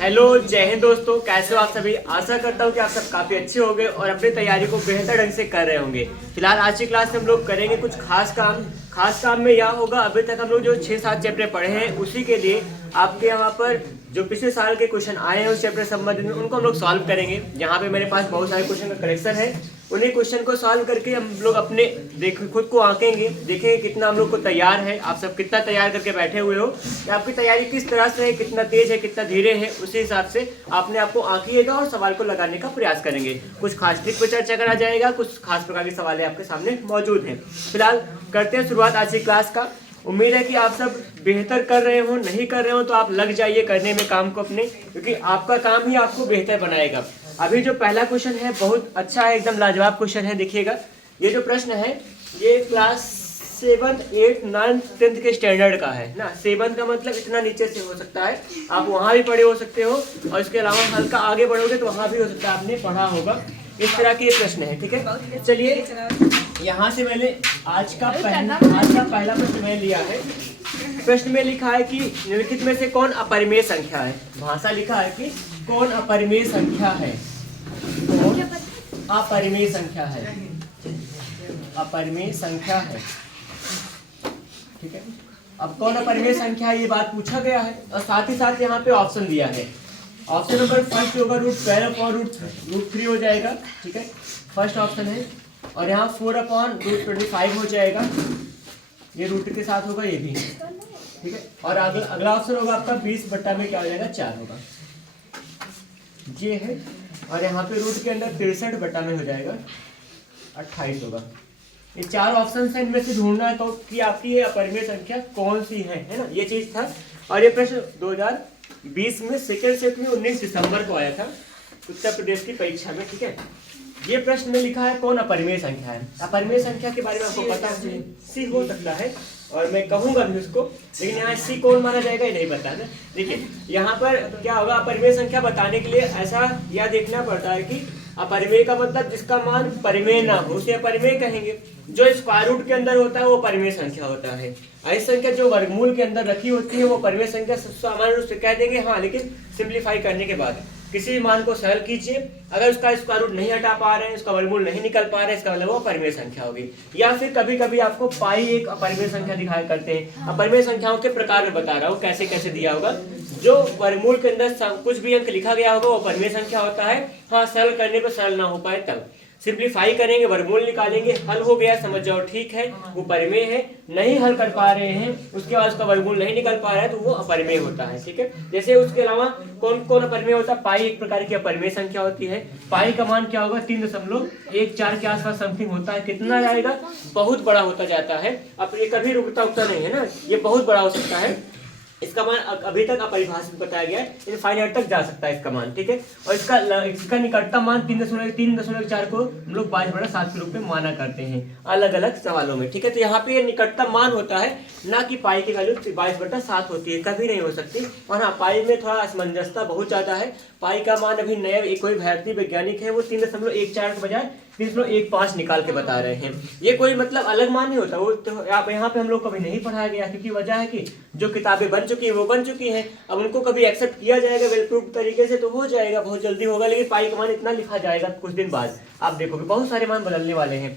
Hello, जय हिंद दोस्तों। कैसे हो आप सभी। आशा करता हूँ कि आप सब काफ़ी अच्छे होंगे और अपनी तैयारी को बेहतर ढंग से कर रहे होंगे। फिलहाल आज की क्लास में हम लोग करेंगे कुछ खास काम। खास काम में यह होगा, अभी तक हम लोग जो 6-7 चैप्टर पढ़े हैं उसी के लिए आपके यहाँ पर जो पिछले साल के क्वेश्चन आए हैं उस चैप्टर संबंधित में उनको हम लोग सॉल्व करेंगे। यहाँ पे मेरे पास बहुत सारे क्वेश्चन का कलेक्शन है। उन्हीं क्वेश्चन को सॉल्व करके हम लोग अपने खुद को आंकेंगे, देखेंगे कितना हम लोग को तैयार है। आप सब कितना तैयार करके बैठे हुए हो, कि आपकी तैयारी किस तरह से है, कितना तेज है, कितना धीरे है, उसी हिसाब से आपने आपको आंकिएगा और सवाल को लगाने का प्रयास करेंगे। कुछ खास ट्रिक पर चर्चा करा जाएगा, कुछ खास प्रकार के सवाल आपके सामने मौजूद हैं। फिलहाल करते हैं शुरुआत आज की क्लास का। उम्मीद है कि आप सब बेहतर कर रहे हो। नहीं कर रहे हो तो आप लग जाइए करने में काम को अपने, क्योंकि आपका काम ही आपको बेहतर बनाएगा। अभी जो पहला क्वेश्चन है बहुत अच्छा है, एकदम लाजवाब क्वेश्चन है। देखिएगा, ये जो प्रश्न है ये क्लास 7, 8, 9, 10 के स्टैंडर्ड का है ना। 7 का मतलब इतना नीचे से हो सकता है, आप वहाँ भी पढ़े हो सकते हो, और इसके अलावा हल्का आगे बढ़ोगे तो वहाँ भी हो सकता है आपने पढ़ा होगा। इस तरह के प्रश्न है, ठीक है। चलिए, यहाँ से मैंने आज का पहला प्रश्न मैं लिया है। प्रश्न में लिखा है कि निम्नलिखित में से कौन अपरिमेय संख्या है। भाषा लिखा है कि कौन अपरिमेय संख्या है। कौन अपरिमेय संख्या है। अपरिमेय संख्या है, ठीक है। अब कौन अपरिमेय संख्या है ये बात पूछा गया है, और साथ ही साथ यहाँ पे ऑप्शन दिया है। ऑप्शन नंबर फर्स्ट होगा √12/√3 हो जाएगा, ठीक है। फर्स्ट ऑप्शन है। और यहाँ 4/√25 हो जाएगा, ये रूट के साथ होगा ये भी, ठीक है। और अगला ऑप्शन होगा आपका 20 में क्या हो जाएगा 4 होगा, ये है। और यहाँ पे रूट के अंदर 63 में हो जाएगा 28 होगा। ये 4 ऑप्शन है, इनमें से ढूंढना है तो कि आपकी ये अपरिमेय संख्या कौन सी है ना। ये चीज था। और ये प्रश्न 2020 में सेकेंड शिफ्ट में 19 दिसंबर को आया था उत्तर प्रदेश की परीक्षा में, ठीक है। ये प्रश्न में लिखा है कौन अपरिमेय संख्या है। अपरिमेय संख्या के बारे में आपको पता है, सी हो सकता है, और मैं कहूंगा भी उसको, लेकिन यहाँ सी कौन माना जाएगा ये नहीं पता है। देखिए, यहाँ पर क्या होगा, अपरिमेय संख्या बताने के लिए ऐसा यह देखना पड़ता है कि अपरिमेय का मतलब जिसका मान परिमेय ना हो उसे अपरिमेय कहेंगे। जो स्क्वायर रूट के अंदर होता है वो परिमेय संख्या होता है। ऐसी संख्या जो वर्गमूल के अंदर रखी होती है वो परिमेय संख्या सामान्य रूप से कह देंगे, हाँ। लेकिन सिंप्लीफाई करने के बाद किसी मान को सरल कीजिए, अगर उसका स्क्वायर रूट नहीं हटा पा रहे हैं, उसका वर्गमूल नहीं निकल पा रहे हैं, इसका मतलब वो अपरिमेय संख्या होगी। या फिर कभी कभी आपको पाई एक अपरिमेय संख्या दिखाया करते हैं। अपरिमेय संख्याओं के प्रकार में बता रहा हूँ कैसे कैसे दिया होगा। जो वर्गमूल के अंदर कुछ भी अंक लिखा गया होगा वो अपरिमेय संख्या होता है, हाँ। सरल करने पर सरल ना हो पाए तब सिंप्लीफाई करेंगे, वर्गमूल निकालेंगे, हल हो गया, समझ जाओ ठीक है, वो परिमेय है। नहीं हल कर पा रहे हैं, उसके बाद उसका वर्गमूल नहीं निकल पा रहा है तो वो अपरिमेय होता है, ठीक है। जैसे उसके अलावा कौन कौन अपरिमेय होता है, पाई एक प्रकार की अपरिमेय संख्या होती है। पाई का मान क्या होगा, 3.14 के आसपास समथिंग होता है। कितना जाएगा, बहुत बड़ा होता जाता है। अब ये कभी रुकता उकता नहीं है ना, ये बहुत बड़ा हो सकता है। इसका मान अभी तक अपरिभाषित बताया गया है, इनफाइनाइट तक जा सकता है इसका मान, ठीक है। और इसका निकटतम मान 3.4 को हम लोग 22/7 के रूप में माना करते हैं अलग अलग सवालों में, ठीक है। तो यहाँ पे ये निकटतम मान होता है, ना कि पाई की वैल्यू 22/7 होती है, कभी नहीं हो सकती। और हाँ, पाई में थोड़ा असमंजसता बहुत ज्यादा है। पाई का मान अभी नया कोई भारतीय वैज्ञानिक है वो 3.14 के बजाय 3.15 निकाल के बता रहे हैं। ये कोई मतलब अलग मान नहीं होता, वो तो आप यहाँ पे हम लोग कभी नहीं पढ़ाया गया, क्योंकि वजह है कि जो किताबें बन चुकी है वो बन चुकी हैं। अब उनको कभी एक्सेप्ट किया जाएगा वेल प्रूफ तरीके से तो हो जाएगा, बहुत जल्दी होगा। लेकिन पाई का मान इतना लिखा जाएगा कुछ दिन बाद, आप देखोगे बहुत सारे मान बदलने वाले हैं।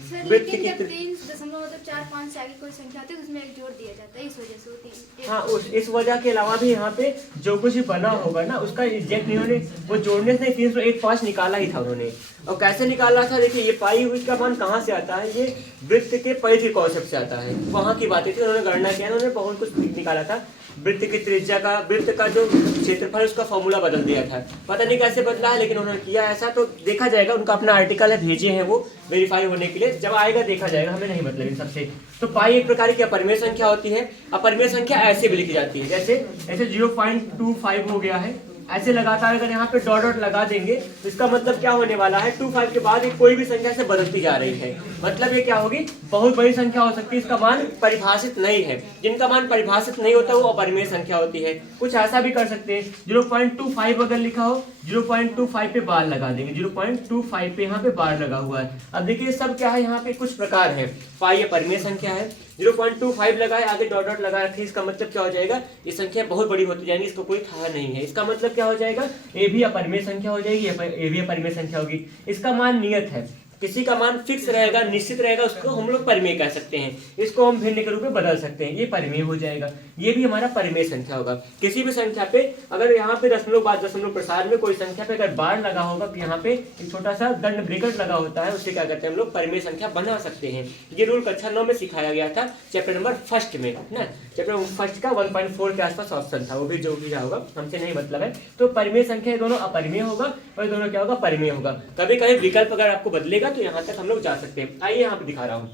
कोई संख्या होती है उसमें एक जोड़ दिया जाता है, इस वजह से होती है। हाँ, इस वजह के अलावा भी यहाँ पे जो कुछ बना होगा ना उसका एग्जैक्ट इन्होंने वो जोड़ने से 3.15 निकाला ही था उन्होंने। और कैसे निकाला था, देखिए, ये पाई हुई का मान कहाँ से आता है, ये वृत्त के परिधि के कॉन्सेप्ट से आता है। वहाँ की बातें थी, उन्होंने गणना किया, उन्होंने बहुत कुछ निकाला था। वृत्त की त्रिज्या का, वृत्त का जो क्षेत्रफल उसका फॉर्मूला बदल दिया था, पता नहीं कैसे बदला है, लेकिन उन्होंने किया ऐसा। तो देखा जाएगा, उनका अपना आर्टिकल है, भेजे हैं वो वेरीफाई होने के लिए, जब आएगा देखा जाएगा, हमें नहीं मतलब इन सबसे। तो पाई एक प्रकार की अपरिमेय संख्या होती है। अपरिमेय संख्या ऐसे भी लिखी जाती है, जैसे 0.25 हो गया है, ऐसे लगातार अगर यहाँ पे डॉट डॉट लगा देंगे तो इसका मतलब क्या होने वाला है, 25 के बाद कोई भी संख्या से बदलती जा रही है, मतलब ये क्या होगी, बहुत बड़ी संख्या हो सकती है, इसका मान परिभाषित नहीं है। जिनका मान परिभाषित नहीं होता वो अपरिमेय संख्या होती है। कुछ ऐसा भी कर सकते हैं, 0.25 अगर लिखा हो, 0.25 पे बार लगा देंगे, 0.25 पे यहाँ पे बार लगा हुआ है। अब देखिए सब क्या है, यहाँ पे कुछ प्रकार है। पाई अपरिमेय संख्या है, 0.25 लगा है, आगे डॉट डॉट लगा रखे, इसका मतलब क्या हो जाएगा, ये संख्या बहुत बड़ी होती जाएगी, इसको कोई था नहीं है। इसका मतलब क्या हो जाएगा, ए भी अपरिमेय संख्या हो जाएगी, ए भी अपरिमेय संख्या होगी। इसका मान नियत है, किसी का मान फिक्स रहेगा, निश्चित रहेगा, उसको हम लोग परिमेय कह सकते हैं, इसको हम भिन्न के रूप में बदल सकते हैं, ये परिमेय हो जाएगा। ये भी हमारा परिमेय संख्या होगा। किसी भी संख्या पे अगर यहाँ पे दशमलव बाद दशमलव प्रसार में कोई संख्या पे अगर बार लगा होगा तो यहाँ पे एक छोटा सा दंड ब्रैकेट लगा होता है, उससे क्या करते हैं हम लोग परिमेय संख्या बना सकते हैं। ये रूल कक्षा 9 में सिखाया गया था, चैप्टर नंबर 1 में ना, चैप्टर 1 का 1.4 के आसपास ऑप्शन था, वो भी जो भी होगा हमसे नहीं मतलब है। तो परिमेय संख्या दोनों अपरिमेय होगा और दोनों क्या होगा, परिमेय होगा। कभी कभी विकल्प अगर आपको बदलेगा तो यहाँ तक हम लोग जा सकते हैं। आइए यहाँ पे दिखा रहा हूँ,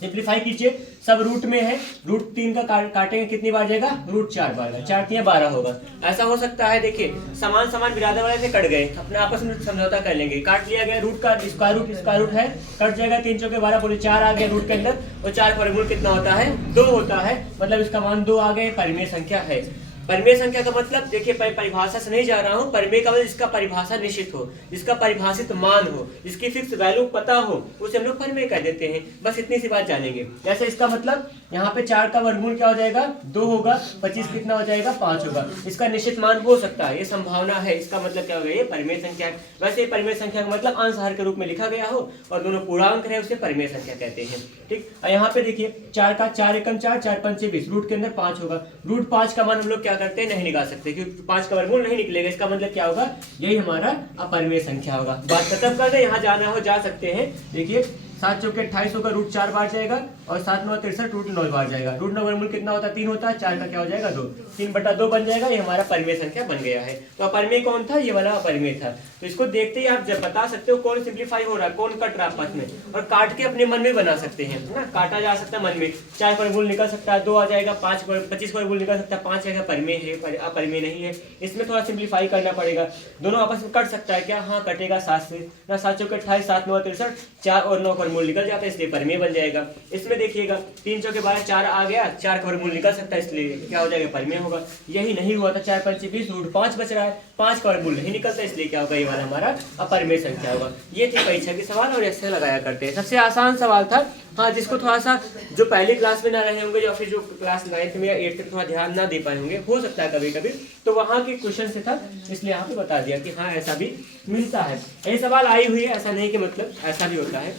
सिंप्लीफाई कीजिए। सब रूट में है, √3 का काटेंगे कितनी बार जाएगा, √4 बार, 4 3 12 होगा। ऐसा हो सकता है, देखिए समान समान बिरादर वाले से कट गए, अपने आपस में समझौता कर लेंगे, काट लिया गया, रूट का स्क्वायर रूट है, कट जाएगा, 3 चौके 12 बोले 4 आ गए रूट के अंदर, और 4 का वर्गमूल कितना होता है, 2 होता है, मतलब इसका मान 2 आ गए, परिमेय संख्या है। परिमेय संख्या का मतलब देखिए, परिभाषा से नहीं जा रहा हूँ, परिमेय का मतलब जिसका परिभाषा निश्चित हो, जिसका परिभाषित मान हो, जिसकी फिक्स वैल्यू पता हो, उसे हम लोग परिमेय कह देते हैं। बस इतनी सी बात जानेंगे। जैसे इसका मतलब यहाँ पे 4 का वर्गमूल क्या हो जाएगा, 2 होगा, 25 कितना हो जाएगा, 5 होगा। इसका निश्चित मान हो सकता है, ये संभावना है, इसका मतलब क्या हो गया, ये परिमेय संख्या है। वैसे परिमेय संख्या का मतलब अंश हर के रूप में लिखा गया हो और दोनों पूर्णांक है, उसे परिमेय संख्या कहते हैं। ठीक, और यहाँ पे देखिए 4 का 4 एकम 4, 4 पंचे 20, रूट के अंदर 5 होगा। √5 का मान हम लोग क्या करते हैं, नहीं निकाल सकते, क्योंकि 5 का वर्गमूल नहीं निकलेगा। इसका मतलब क्या होगा, यही हमारा अपरिमेय संख्या होगा। बात खत्म कर दे, यहाँ जाना हो जा सकते हैं। देखिए 7 चौके 28 होगा, √4 बार जाएगा, और 7 9 63, √9 बार जाएगा। √9 वर्गमूल कितना होता है, 3 होता है, 4 का क्या हो जाएगा, 2, 3/2 बन जाएगा। ये हमारा परिमेय संख्या बन गया है। तो अपरिमेय कौन था, ये वाला अपरिमेय था। तो इसको देखते ही आप जब बता सकते हो कौन सिंप्लीफाई हो रहा है, कौन कट रहा है आपस में, और काट के अपने मन में बना सकते हैं ना, काटा जा सकता है मन में। 4 का वर्गमूल निकल सकता है, 2 आ जाएगा, 25 का वर्गमूल निकल सकता है, 5 आएगा, परिमेय है, अपरिमेय नहीं है। इसमें थोड़ा सिंप्लीफाई करना पड़ेगा। दोनों आपस में कट सकता है क्या, हाँ कटेगा 7 से ना, 7 चौके 28, 7 9 63, 4 और 9 का वर्गमूल निकल जाता है, इसलिए परिमेय बन जाएगा। इसमें देखिएगा 3 चौके 12, 4 आ गया, 4 का वर्गमूल निकल सकता है, इसलिए क्या हो जाएगा, परिमेय होगा। यही नहीं हुआ था, 4 पंचे 20, √5 बच रहा है, 5 का वर्गमूल नहीं निकलता, इसलिए क्या होगा, ये वाला हमारा अपरिमेय संख्या होगा। ये थे परीक्षा के सवाल और ऐसे लगाया करते हैं। सबसे आसान सवाल था, हाँ जिसको थोड़ा सा जो पहली क्लास में ना रहे होंगे या फिर जो क्लास 9th में या 8th तक थोड़ा ध्यान ना दे पाए होंगे, हो सकता है कभी कभी, तो वहाँ के क्वेश्चन से था, इसलिए यहाँ पे बता दिया कि हाँ ऐसा भी मिलता है। ये सवाल आई हुई है, ऐसा नहीं कि मतलब ऐसा भी होता है।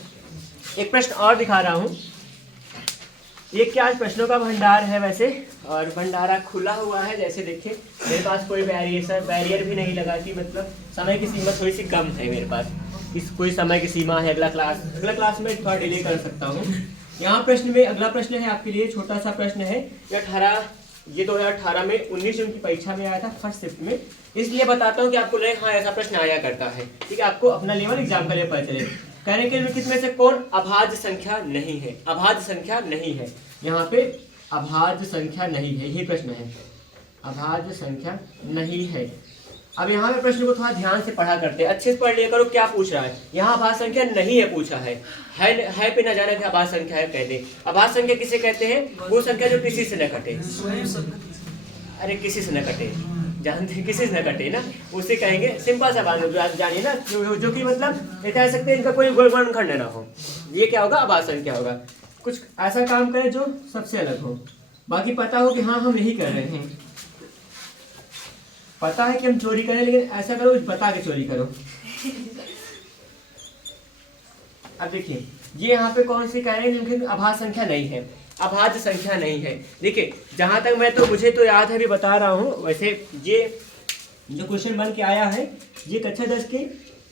एक प्रश्न और दिखा रहा हूँ, ये क्या आज प्रश्नों का भंडार है वैसे, और भंडारा खुला हुआ है। जैसे देखिए मेरे पास कोई बैरियर भी नहीं लगा कि मतलब समय की सीमा थोड़ी सी कम है मेरे पास, इस कोई समय की सीमा है। अगला क्लास में थोड़ा डिले कर सकता हूँ। यहाँ प्रश्न में अगला प्रश्न है आपके लिए, छोटा सा प्रश्न है, ये 2018 में 19 जून की परीक्षा में आया था, फर्स्ट शिफ्ट में, इसलिए बताता हूँ कि आपको लगे हाँ ऐसा प्रश्न आया करता है। ठीक है, आपको अपना लेवल एग्जाम का लिए पता चले। कहने के लिए किसमें से कौन अभाज्य संख्या नहीं है, अभाज्य संख्या नहीं है, यहाँ पे अभाज्य संख्या नहीं है, यही प्रश्न है, अभाज्य संख्या नहीं है। अब यहाँ पे प्रश्न को थोड़ा ध्यान से पढ़ा करते हैं, अच्छे से पढ़ लिया करो क्या पूछ रहा है। यहाँ अभाज्य संख्या नहीं है पूछा है पे ना जाना कि अभाज्य संख्या है कह दे। अभाज्य संख्या किसे कहते हैं, वो संख्या जो किसी से न कटे, अरे किसी से न कटे, जानते किसी से न कटे ना, उसे कहेंगे। सिंपल सा बात जानिए ना, जो कि मतलब ये कह सकते हैं इनका कोई गुणनखंड न हो, ये क्या होगा, अभाज्य संख्या होगा। कुछ ऐसा काम करें जो सबसे अलग हो, बाकी पता हो कि हाँ हम यही कर रहे हैं, पता है कि हम चोरी करें, लेकिन ऐसा करो बता के चोरी करो। अब देखिए ये यहाँ पे कौन सी कह रहे हैं, क्योंकि अभाज्य संख्या नहीं है, अभाज्य संख्या नहीं है। देखिए जहां तक मैं तो मुझे तो याद है, भी बता रहा हूँ। वैसे ये जो क्वेश्चन बन के आया है, ये कक्षा 10 के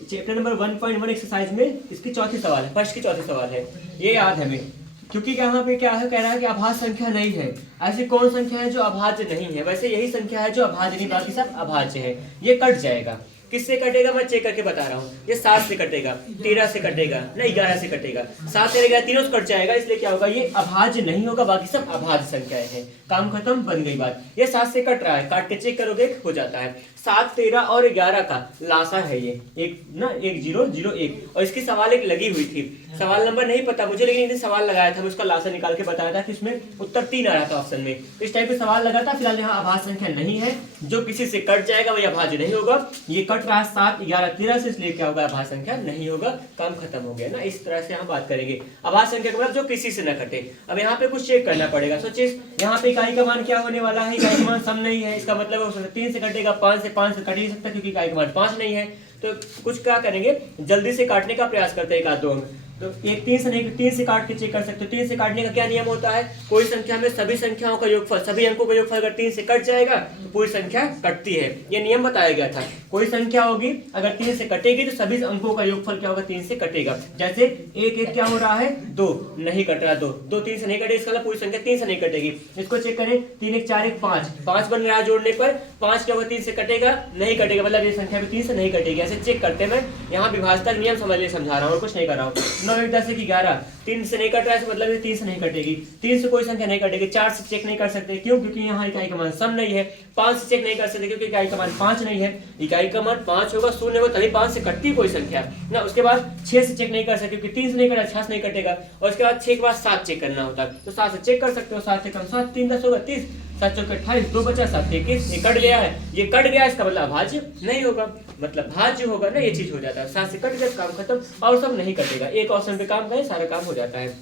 चैप्टर नंबर 1.1 एक्सरसाइज में इसकी चौथी सवाल है, फर्स्ट की चौथी सवाल है, ये याद है हमें। क्योंकि यहाँ पे क्या है, कह रहा है कि अभाज्य संख्या नहीं है। ऐसी कौन संख्या है जो अभाज्य नहीं है, वैसे यही संख्या है जो अभाज्य नहीं, बाकी सब अभाज्य है। ये कट जाएगा, किससे कटेगा मैं चेक करके बता रहा हूँ। ये 7 से कटेगा, 13 से कटेगा, नहीं 11 से कटेगा, 7 13 11 तीनों से कट जाएगा, इसलिए क्या होगा, ये अभाज्य नहीं होगा, बाकी सब अभाज्य संख्याएं हैं। काम खत्म, बन गई बात। ये 7 से कट रहा है, काट के चेक करोगे हो जाता है। 7 13 और 11 का लासा है ये एक ना, 1 0 0 1, और इसकी सवाल एक लगी हुई थी, सवाल नंबर नहीं पता मुझे, लेकिन एक दिन सवाल लगाया था, मैं उसका लासा निकाल के बताया था कि उसमें उत्तर 3 आ रहा था ऑप्शन ऑप्शन में। इस टाइप के सवाल लगा था। फिलहाल यहाँ अभाज्य संख्या नहीं है, जो किसी से कट जाएगा वही अभाज्य नहीं होगा। ये कट रहा 7, 11, 13 से, इसलिए क्या होगा, अभाज्य संख्या नहीं होगा। काम खत्म हो गया ना। इस तरह से हम बात करेंगे अभाज्य संख्या का मतलब जो किसी से न कटे। अब यहाँ पे कुछ चेक करना पड़ेगा। सोचिए यहाँ पे इकाई का मान क्या होने वाला है, इकाई का मान सम नहीं है, इसका मतलब 3 से कटेगा, 5 से कट ही सकता क्योंकि इकाई का मान 5 नहीं है। तो कुछ क्या करेंगे, जल्दी से काटने का प्रयास करते हैं एक आध दो अंक। तो एक 3 से नहीं, 3 से काट के चेक कर सकते हो। 3 से काटने का क्या नियम होता है, कोई संख्या में सभी संख्याओं का योगफल, सभी अंकों का योगफल अगर 3 से कट जाएगा तो पूरी संख्या कटती है। ये नियम बताया गया था। कोई संख्या होगी अगर 3 से कटेगी तो सभी अंकों का योगफल क्या होगा, 3 से कटेगा। जैसे 1 1 क्या हो रहा है, 2 नहीं कट रहा, 2 3 से नहीं कटेगी, इसका मतलब पूरी संख्या 3 से नहीं कटेगी। इसको चेक करें, 3 1 4 1 5 बन रहा है, जोड़ने पर 5 क्या होगा, 3 से कटेगा, नहीं कटेगा, मतलब ये संख्या भी 3 से नहीं कटेगी। ऐसे चेक करते हैं। मैं यहाँ विभाजता नियम समझ लिए समझा रहा हूँ और कुछ नहीं कर रहा हूँ। 9 1 10 1 11 3 से नहीं कट रहा है, मतलब ये 3 से नहीं कटेगी। 3 से कोई संख्या नहीं कटेगी। 4 से चेक नहीं कर सकते, क्यों, क्योंकि यहाँ इकाई का मान सम नहीं है। 5 से चेक नहीं कर सकते क्योंकि इकाई का मान 5 नहीं है। इकाई का मान 5 होगा, 0 होगा, तभी 5 से कटती है कोई संख्या ना। उसके बाद 6 से चेक नहीं कर सकते क्योंकि 3 से नहीं कटा, 6 से नहीं कटेगा। और उसके बाद 6 के बाद 7 चेक करना होता है, तो 7 से चेक कर सकते हो। 7 से कम 7, 3 10 होगा 30, 7 चौके 28, 2 बचा 7 21, ये कट गया है। ये कट गया, इसका मतलब अभाज्य नहीं होगा, मतलब भाज्य होगा ना, ये चीज हो जाता है। 7 से कट गया, काम खत्म, और सब नहीं कटेगा। एक ऑप्शन पे काम करें, सारा काम हो जाता है।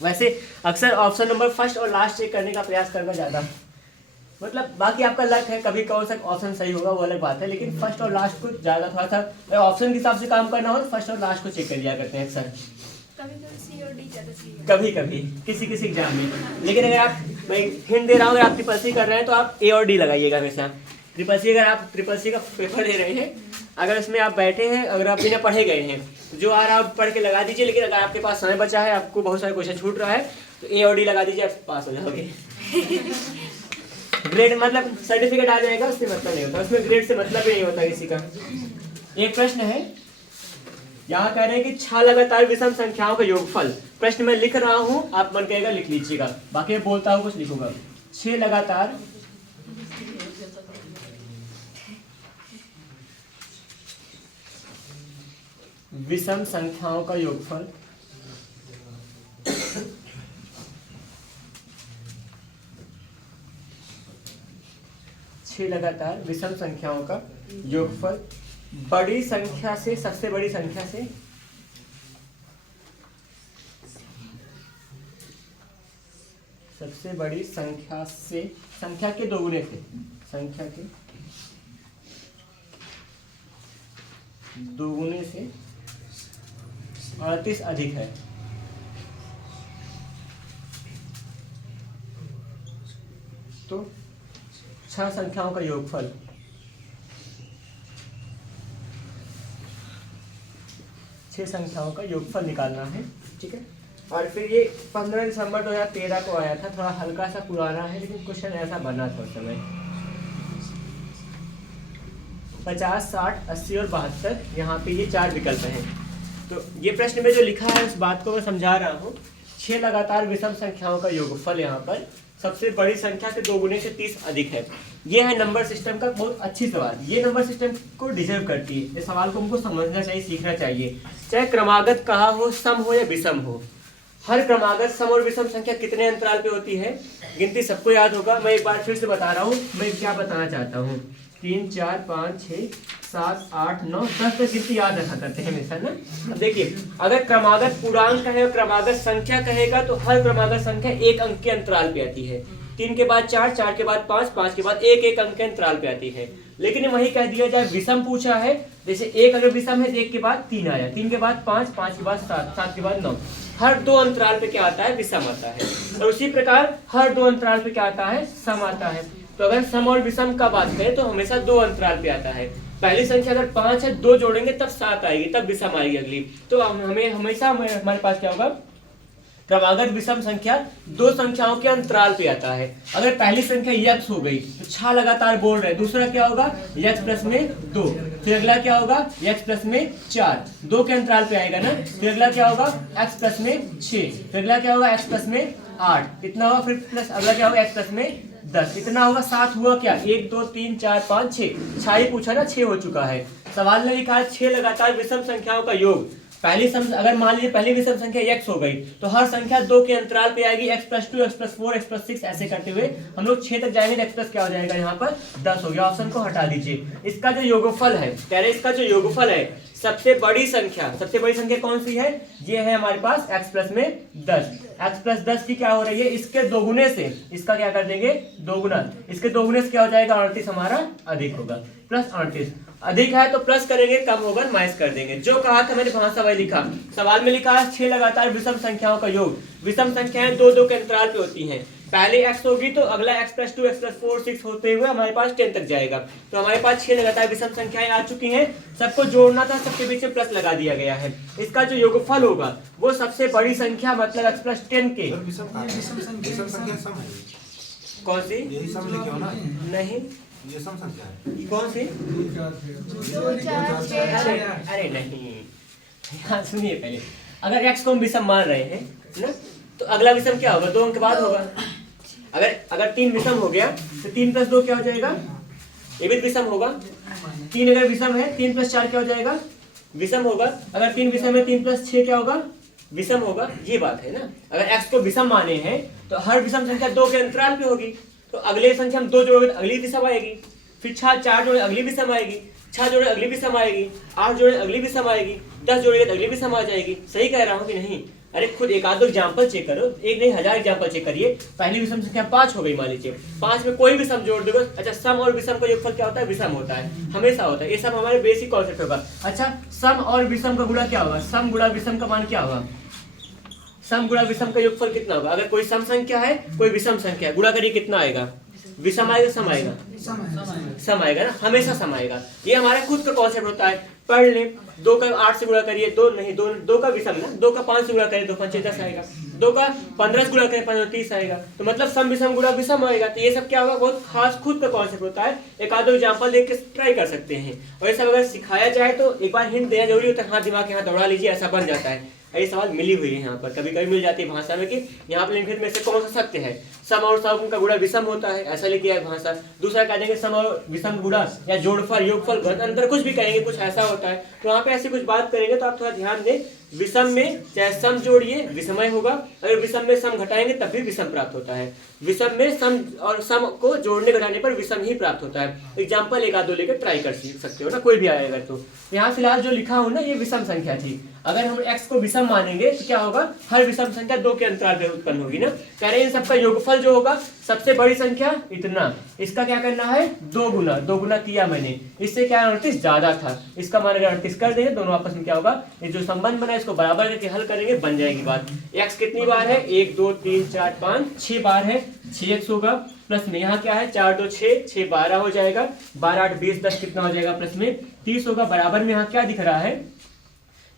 वैसे अक्सर ऑप्शन नंबर फर्स्ट और लास्ट चेक करने का प्रयास करना ज्यादा, मतलब बाकी आपका लक है, कभी कौन सा ऑप्शन सही होगा वो अलग बात है, लेकिन फर्स्ट और लास्ट को ज्यादा थोड़ा सा ऑप्शन के हिसाब से काम करना हो तो फर्स्ट और लास्ट को चेक कर लिया करते हैं अक्सर। कभी कभी किसी किसी एग्जाम में। लेकिन अगर आप, मैं हिंट दे रहा हूँ, अगर आप ट्रिपल सी कर रहे हैं तो आप ए और डी लगाइएगा हमेशा। ट्रिपल सी, अगर आप ट्रिपल सी का पेपर दे रहे हैं, अगर इसमें आप बैठे हैं, अगर आप बिना पढ़े गए हैं, जो आ रहा है आप पढ़ के लगा दीजिए। लेकिन अगर आपके पास समय बचा है, आपको बहुत सारे क्वेश्चन छूट रहा है, तो ए और डी लगा दीजिए, आप पास हो जाओगे। ग्रेड मतलब सर्टिफिकेट आ जाएगा, उससे मतलब नहीं होता, उसमें ग्रेड से मतलब ही नहीं होता किसी का। एक प्रश्न है, यहाँ कह रहे हैं कि 6 लगातार विषम संख्याओं का योगफल। प्रश्न में लिख रहा हूँ, आप मन कहेगा लिख लीजिएगा, बाकी मैं बोलता हूँ कुछ लिखूंगा। 6 लगातार विषम संख्याओं का योगफल लगातार विषम संख्याओं का योगफल बड़ी संख्या से, सबसे बड़ी संख्या से सबसे बड़ी संख्या से, संख्या के दोगुने से, संख्या के दोगुने से 38 अधिक है। तो 6 संख्याओं का योगफल 6 संख्याओं का योगफल निकालना है, ठीक है। और फिर ये 15 दिसंबर 2013 को आया था, थोड़ा हल्का सा पुराना है, लेकिन क्वेश्चन ऐसा बना था उस समय। 50, 60, 80 और 72, यहाँ पे ये 4 विकल्प हैं। तो ये प्रश्न में जो लिखा है उस बात को मैं समझा रहा हूँ। 6 लगातार विषम संख्याओं का योगफल यहाँ पर सबसे बड़ी संख्या के दोगुने से 30 अधिक है। ये है नंबर सिस्टम का बहुत अच्छी सवाल। ये नंबर सिस्टम को डिजर्व करती है। इस सवाल को हमको समझना चाहिए, सीखना चाहिए। चाहे क्रमागत कहा हो, सम हो या विषम हो, हर क्रमागत सम और विषम संख्या कितने अंतराल पे होती है, गिनती सबको याद होगा। मैं एक बार फिर से बता रहा हूँ मैं क्या बताना चाहता हूँ। 3 4 5 6 7 8 9 10 तक गिनती याद रखा करते हैं हमेशा ना। अब देखिए, अगर क्रमागत पूर्णांक है और क्रमागत संख्या कहेगा तो हर क्रमागत संख्या 1 अंक के अंतराल पे आती है। 3 के बाद 4, 4 के बाद 5, 5 के बाद 1 अंक के अंतराल पे आती है। लेकिन वही कह दिया जाए विषम पूछा है, जैसे 1 अगर विषम है तो 1 के बाद 3 आया, 3 के बाद 5, 5 के बाद 7, 7 के बाद 9। हर 2 अंतराल पे क्या आता है, विषम आता है। और उसी प्रकार हर 2 अंतराल पे क्या आता है, सम आता है। तो अगर सम और विषम का बात करें तो हमेशा 2 अंतराल पे आता है। पहली संख्या अगर 5 है, 2 जोड़ेंगे तब 7 आएगी, तब विषम आएगी अगली। तो हमें हमेशा हमारे पास क्या होगा, क्रमागत विषम संख्या 2 संख्याओं के अंतराल पे आता है। अगर पहली संख्या यक्ष हो गई तो 6 लगातार बोल रहे हैं, दूसरा क्या होगा, यक्ष प्लस में 2, फिर अगला क्या होगा, यक्ष प्लस में 4, 2 के अंतराल पे आएगा ना। फिर अगला क्या होगा, एक्स प्लस में 6, फिर अगला क्या होगा, एक्स प्लस में 8, इतना होगा। फिर प्लस अगला क्या होगा, एक्स प्लस में 10, इतना होगा। 7 हुआ क्या, 1 2 3 4 5 6, 6 ही पूछा ना, 6 हो चुका है। सवाल ने लिखा है 6 लगातार विषम संख्याओं का योग पहली सम अगर मान लीजिए पहली विषम संख्या x हो गई तो हर संख्या 2 के अंतराल पे आएगी x+2 x+4 x+6 ऐसे करते हुए हम लोग 6 तक जाएंगे तो x+ क्या हो जाएगा यहाँ पर 10 हो गया। ऑप्शन को हटा दीजिए। इसका जो योगफल है, कह रहे इसका जो योगफल है सबसे बड़ी संख्या कौन सी है? ये है हमारे पास x+10। x+10 की क्या हो रही है? इसके दोगुने से इसका क्या कर देंगे? दोगुना। इसके दोगुने से क्या हो जाएगा? 38 हमारा अधिक होगा, प्लस 38 अधिक है तो प्लस करेंगे, कम होगा माइनस कर देंगे। जो कहा था मैंने भाषा वही लिखा। सवाल में लिखा है 6 लगातार विषम संख्याओं का योग। विषम संख्याएं 2-2 के अंतराल पे होती हैं। पहले x होगी तो अगला x+2 x+4 6 होते हुए हमारे पास 10 तक जाएगा। तो हमारे पास 6 लगातार विषम संख्याएं आ चुकी हैं। सबको जोड़ना था, सबके बीच में प्लस लगा दिया गया है। इसका जो योगफल होगा वो सबसे बड़ी संख्या मतलब x+10 के कौन सी? नहीं, ये सम संख्या है। कौन सी? अरे नहीं, यहाँ सुनिए पहले। अगर x को हम विषम मान रहे हैं ना तो अगला विषम क्या होगा? 2 अंक बाद होगा। अगर 3 विषम हो गया तो 3 + 2 क्या हो जाएगा? ये भी विषम होगा। 3 अगर विषम है 3 + 4 क्या हो जाएगा? विषम होगा। अगर 3 विषम है 3 + 6 क्या होगा? विषम होगा। ये बात है ना। अगर x को विषम माने हैं तो हर विषम संख्या 2 के अंतराल पे होगी। तो अगले संख्या हम 2 जोड़े अगली विषम आएगी, फिर 4 जोड़े अगली विषम आएगी, 6 जोड़े अगली विषम आएगी, 8 जोड़े अगली विषम आएगी, 10 जोड़े अगली विषम आ जाएगी। सही कह रहा हूँ कि नहीं? अरे खुद एक आध दो एग्जाम्पल चेक करो, एक नहीं 1000 एग्जाम्पल चेक करिए। पहली विषम संख्या 5 हो गई मान लीजिए, 5 में कोई भी सम जोड़ दोगे। अच्छा, सम और विषम का योगफल क्या होता है? विषम होता है, हमेशा होता है। ये सब हमारे बेसिक कॉन्सेप्ट होगा। अच्छा, सम और विषम का गुणा क्या होगा? सम गुणा विषम का मान क्या होगा? सम गुणा विषम का योगफल कितना होगा? अगर कोई सम संख्या है कोई विषम संख्या है, गुणा करिए कितना आएगा? विषम आएगा, सम आएगा? सम आएगा ना, हमेशा सम आएगा। ये हमारा खुद का कॉन्सेप्ट होता है, पढ़ ले। 2 का 8 से गुणा करिए, 2 का विषम ना, 2 का 5 से गुणा करिए 2 5 10 आएगा, 2 का 15 से गुणा करिए 15 30 आएगा। तो मतलब सम विषम गुणा विषम आएगा। तो ये सब क्या होगा? बहुत खास खुद का कॉन्सेप्ट होता है। एक आध दो एग्जाम्पल देख के ट्राई कर सकते हैं। और ये सब अगर सिखाया जाए तो एक बार हिंट देना जरूरी होता है। हाँ, दिमाग यहाँ दौड़ा लीजिए, ऐसा बन जाता है। ये सवाल मिली हुई है यहाँ पर, कभी कभी मिल जाती है भाषा में कि यहाँ पर निम्नलिखित में से कौन सा सत्य है? सम और सम का गुणा विषम होता है, ऐसा लिखी है भाषा। दूसरा कह देंगे सम और विषम गुणा या जोड़फल योगफल अंतर कुछ भी करेंगे, कुछ ऐसा होता है। तो वहाँ पे ऐसी कुछ बात करेंगे तो आप थोड़ा ध्यान दें। विषम में चाहे सम जोड़िए विषमय होगा, अगर विषम में सम घटाएंगे तब भी विषम प्राप्त होता है। विषम में सम और सम को जोड़ने घटाने पर विषम ही प्राप्त होता है। एग्जाम्पल एक आध दो लेकर ट्राई कर सकते हो ना, कोई भी आएगा। तो यहाँ फिलहाल जो लिखा हूँ ना, ये विषम संख्या थी। अगर हम x को विषम मानेंगे तो क्या होगा? हर विषम संख्या 2 के अंतराल पे उत्पन्न होगी ना। कह रहे हैं इन सबका योगफल जो होगा सबसे बड़ी संख्या इतना, इसका क्या करना है? 2 गुना किया मैंने। इससे क्या 38 ज्यादा था, इसका मान अगर 38 कर देंगे, दोनों आपस में क्या होगा? ये जो संबंध बना इसको बराबर करके हल करेंगे, बन जाएगी बात। x कितनी बार है? 1 2 3 4 5 6 बार है, 6x होगा। प्लस में यहाँ क्या है? 4 2 6 6 12 हो जाएगा, 12 8 20 10 कितना हो जाएगा? प्लस में 30 होगा। बराबर में यहाँ क्या दिख रहा है?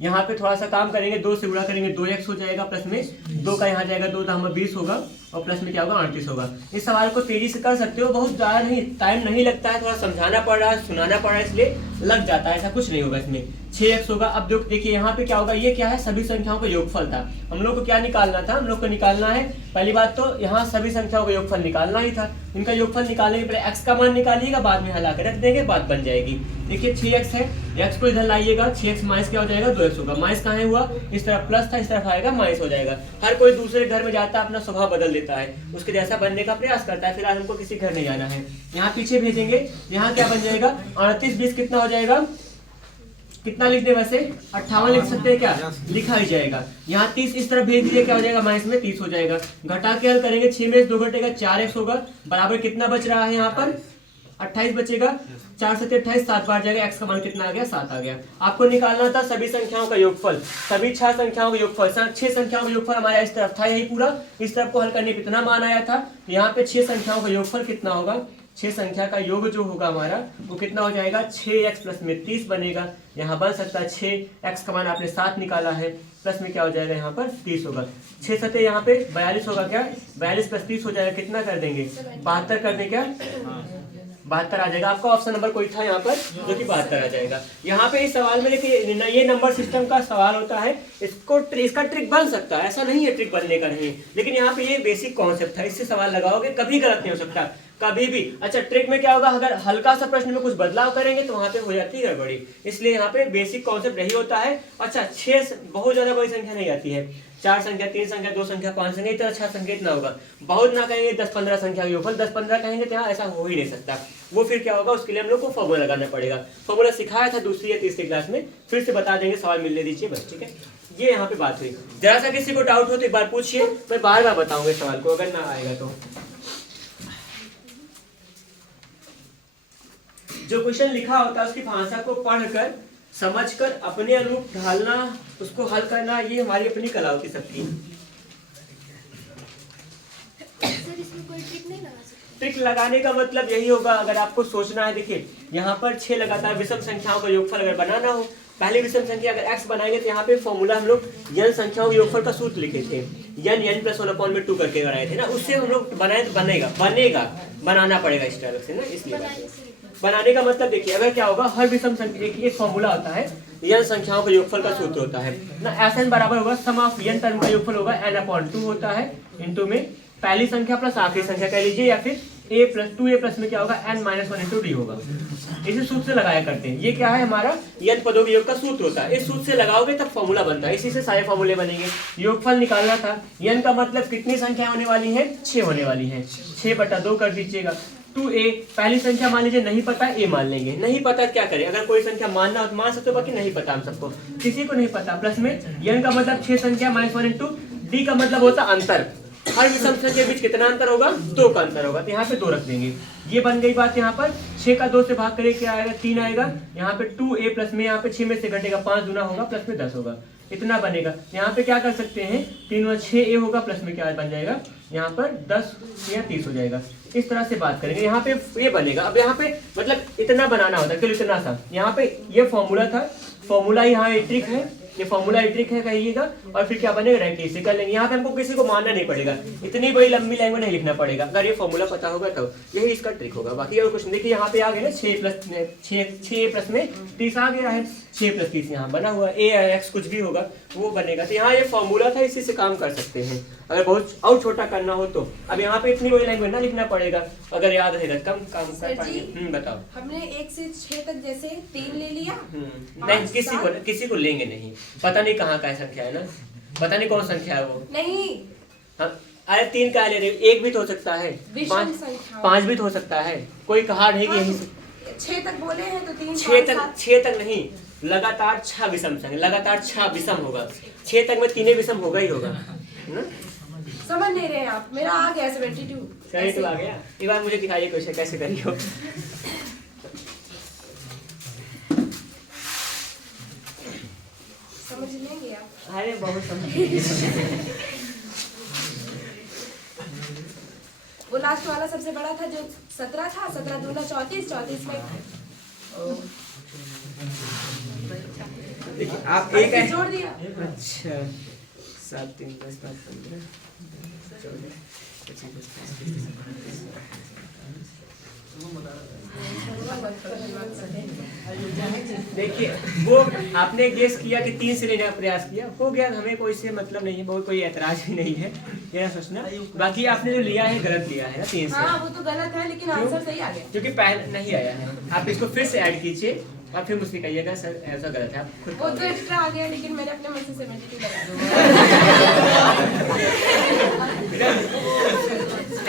यहाँ पे थोड़ा सा काम करेंगे, 2 से गुणा करेंगे 2x हो जाएगा, प्लस में 2 का यहाँ जाएगा 2 तो 20 होगा, और प्लस में क्या होगा? 38 होगा। इस सवाल को तेजी से कर सकते हो, बहुत ज़्यादा नहीं, टाइम नहीं लगता है। थोड़ा समझाना पड़ रहा है, सुनाना पड़ रहा है, इसलिए लग जाता है, ऐसा कुछ नहीं होगा इसमें। 6x होगा। अब देखिए यहाँ पे क्या होगा? ये क्या है? सभी संख्याओं का योगफल था। हम लोग को क्या निकालना था? हम लोग को निकालना है, पहली बात तो यहाँ सभी संख्याओं का योगफल निकालना ही था। इनका योगफल निकालने के पहले x का मान निकालिएगा, बाद में हला के रख देंगे, बात बन जाएगी। देखिए 6x है, x को इधर लाइएगा, 6x माइनस क्या हो जाएगा? 2x होगा। माइनस कहाँ है हुआ? इस तरफ प्लस था, इस तरफ आएगा माइनस हो जाएगा। हर कोई दूसरे घर में जाता है, अपना स्वभाव बदल देता है, उसके जैसा बनने का प्रयास करता है। फिलहाल हमको किसी घर नहीं जाना है, यहाँ पीछे भेजेंगे। यहाँ क्या बन जाएगा? 38 20 कितना हो जाएगा? कितना लिख दे? वैसे 58 लिख सकते हैं, क्या लिखा ही जाएगा। यहाँ 30 इस तरफ भेज दिए, क्या हो जाएगा? माइनस में 30 हो जाएगा। घटा के हल करेंगे, 6 में 2 घटेगा, 4x होगा। बराबर कितना बच रहा है यहाँ पर? 28 बचेगा। 4 से 28 7 बार जाएगा, x का मान कितना आ गया? 7 आ गया। आपको निकालना था सभी संख्याओं का योगफल, सभी 6 संख्याओं का योगफल। 6 संख्याओं का योगफल हमारा इस तरफ था, यही पूरा। इस तरफ को हल करने कितना मान आया था? यहाँ पे 6 संख्याओं का योगफल कितना होगा? 6 संख्या का योग जो होगा हमारा वो कितना हो जाएगा? 6x प्लस में 30 बनेगा। यहाँ बन सकता है 6x का मान आपने 7 निकाला है, प्लस में क्या हो जाएगा? यहाँ पर 30 होगा। 6 सते यहाँ पे 42 होगा, क्या 42 प्लस 30 हो जाएगा, कितना कर देंगे? 72 कर दें, क्या 72 आ जाएगा। आपका ऑप्शन नंबर कोई था यहाँ पर जो कि 72 आ जाएगा। यहाँ पे इस सवाल में देखिए ये नंबर सिस्टम का सवाल होता है, इसका ट्रिक बन सकता है, ऐसा नहीं है ट्रिक बनने का नहीं, लेकिन यहाँ पे ये बेसिक कॉन्सेप्ट था, इससे सवाल लगाओगे कभी गलत नहीं हो सकता। कभी भी। अच्छा ट्रिक में क्या होगा, अगर हल्का सा प्रश्न में कुछ बदलाव करेंगे तो वहां पे हो जाती है गड़बड़ी, इसलिए यहाँ पे बेसिक कॉन्सेप्ट यही होता है। अच्छा 6 बहुत ज्यादा बड़ी संख्या नहीं आती है, 4 संख्या, 3 संख्या, 2 संख्या, 5 संख्या, इतना अच्छा संकेत ना होगा। बहुत ना कहेंगे 10-15 संख्या का योगफल, 10-15 कहेंगे तो यहाँ ऐसा हो ही नहीं सकता। वो फिर क्या होगा, उसके लिए हम लोग को फॉर्मूला लगाना पड़ेगा। फॉर्मूला सिखाया था दूसरी या तीसरी क्लास में, फिर से बता देंगे, सवाल मिलने दीजिए बस, ठीक है। ये यहाँ पे बात हुई। जरा सा किसी को डाउट हो तो एक बार पूछिए, मैं बार बताऊंगा सवाल को अगर ना आएगा तो। जो क्वेश्चन लिखा होता है उसकी भाषा को पढ़कर समझकर अपने अनुरूप ढालना, उसको हल करना, ये हमारी अपनी कला होती सबकी। सर इसमें कोई ट्रिक नहीं लगा सकते? ट्रिक लगाने का मतलब यही होगा, अगर आपको सोचना है, देखिए यहाँ पर 6 लगातार विषम संख्याओं का योगफल अगर बनाना हो, पहली विषम संख्या अगर x बनाएंगे तो यहाँ पे फॉर्मूला हम लोग n संख्याओं के योगफल का सूत्र लिखे थे, n प्लस 1/2 करके बनाए थे ना, उससे हम लोग बनाए तो बनेगा बनाना पड़ेगा इस तरह से ना, इसलिए बनाने का मतलब देखिए, अगर क्या होगा, हर विषम संख्या एक फॉर्मूला होता है, n संख्याओं का योगफल का सूत्र होता है ना, Sn बराबर होगा सम ऑफ n टर्म का योगफल होगा n/2 होता है, इनटू में पहली संख्या प्लस आखिरी संख्या कह लीजिए, या फिर a प्लस 2a प्लस में क्या होगा n-1 × d होगा। इसे सूत्र से लगाया करते हैं। ये क्या है, हमारा n पदों के योग का सूत्र होता है। इस सूत्र से लगाओगे तब फॉर्मूला बनता है, इसी से सारे फॉर्मूले बनेंगे। योगफल निकालना था, n का मतलब कितनी संख्या होने वाली है, 6 होने वाली है, 6/2 कर दीजिएगा। 2a पहली संख्या मान लीजिए, नहीं पता a मान लेंगे, नहीं पता क्या करें, अगर कोई संख्या मानना हो तो मान सकते हो, बाकी नहीं पता हम सबको, किसी को नहीं पता। प्लस में n का मतलब 6 संख्या -1 × d का मतलब होता अंतर, हर विषम संख्या के बीच कितना अंतर होगा, 2 का अंतर होगा, तो यहाँ पे 2 रख देंगे। ये बन गई बात। यहाँ पर 6 का 2 से भाग करें क्या आएगा, 3 आएगा। यहाँ पे 2a प्लस में यहाँ पे 6 में से घटेगा 5 दूना होगा, प्लस में 10 होगा, इतना बनेगा। यहाँ पे क्या कर सकते हैं, 3 × 6a होगा, प्लस में क्या बन जाएगा, यहाँ पर 10 या 30 हो जाएगा। इस तरह से बात करेंगे, यहाँ पे ये बनेगा। अब यहाँ पे मतलब इतना बनाना होता है, चलो इतना सा, यहाँ पे ये फॉर्मूला था, फॉर्मूला यहाँ एक ट्रिक है, ये फॉर्मूला ट्रिक है कहिएगा, और फिर क्या बनेगा, राइट इसे कर लेंगे। यहाँ पे हमको किसी को मानना नहीं पड़ेगा, इतनी बड़ी लंबी लैंग्वेज नहीं लिखना पड़ेगा, अगर ये फॉर्मूला पता होगा तो यही इसका ट्रिक होगा। बाकी और कुछ देखिए, यहाँ पे आ गया ना 6 प्लस में 30 आ गया है, 6 + 30 यहाँ बना हुआ, a या x कुछ भी होगा वो बनेगा। तो यहाँ ये फॉर्मूला था, इसी से काम कर सकते हैं अगर बहुत और छोटा करना हो तो। अब यहाँ पे इतनी बड़ी लैंग्वेज ना लिखना पड़ेगा, अगर याद रहेगा कम काम कर पाएंगे। बताओ, हमने 1 से 6 तक जैसे 3 ले लिया, नहीं किसी को लेंगे नहीं, पता नहीं कहाँ का संख्या है ना, पता नहीं कौन संख्या है वो नहीं। अरे 3 का ले रहे हो, 1 भी तो हो सकता है, 5 भी तो हो सकता है, कोई कहा नहीं कि यही 6 तक बोले हैं तो 3 6 तक नहीं, लगातार 6 विषम संख्या, लगातार 6 विषम होगा, 6 तक में 3 विषम होगा ही होगा ना। समझ नहीं रहे आप, मेरा आ गया 72 आ गया। एक बार मुझे दिखाइए क्वेश्चन कैसे करी हो। समझ लेंगे आप? अरे बहुत समझ। वो लास्ट वाला सबसे बड़ा था जो 17 था, 17 दूना 34, 34 में देखिए आप एक है जोड़ दिया। अच्छा 7 3 10 5 15 14 देखिए वो आपने गेस किया कि 3 से लेने का प्रयास किया, हो गया, हमें कोई से मतलब नहीं है, बहुत कोई ऐतराज ही नहीं है, ये सोचना। बाकी आपने जो लिया है गलत लिया है ना 3 से। हाँ वो तो गलत है, लेकिन आंसर सही आ गया, क्योंकि पहले नहीं आया है। आप इसको फिर से ऐड कीजिए और फिर मुझसे कहिएगा सर ऐसा गलत है, आप खुद वो तो एक्स्ट्रा आ गया, लेकिन मैंने अपने मन से 72 लगाया।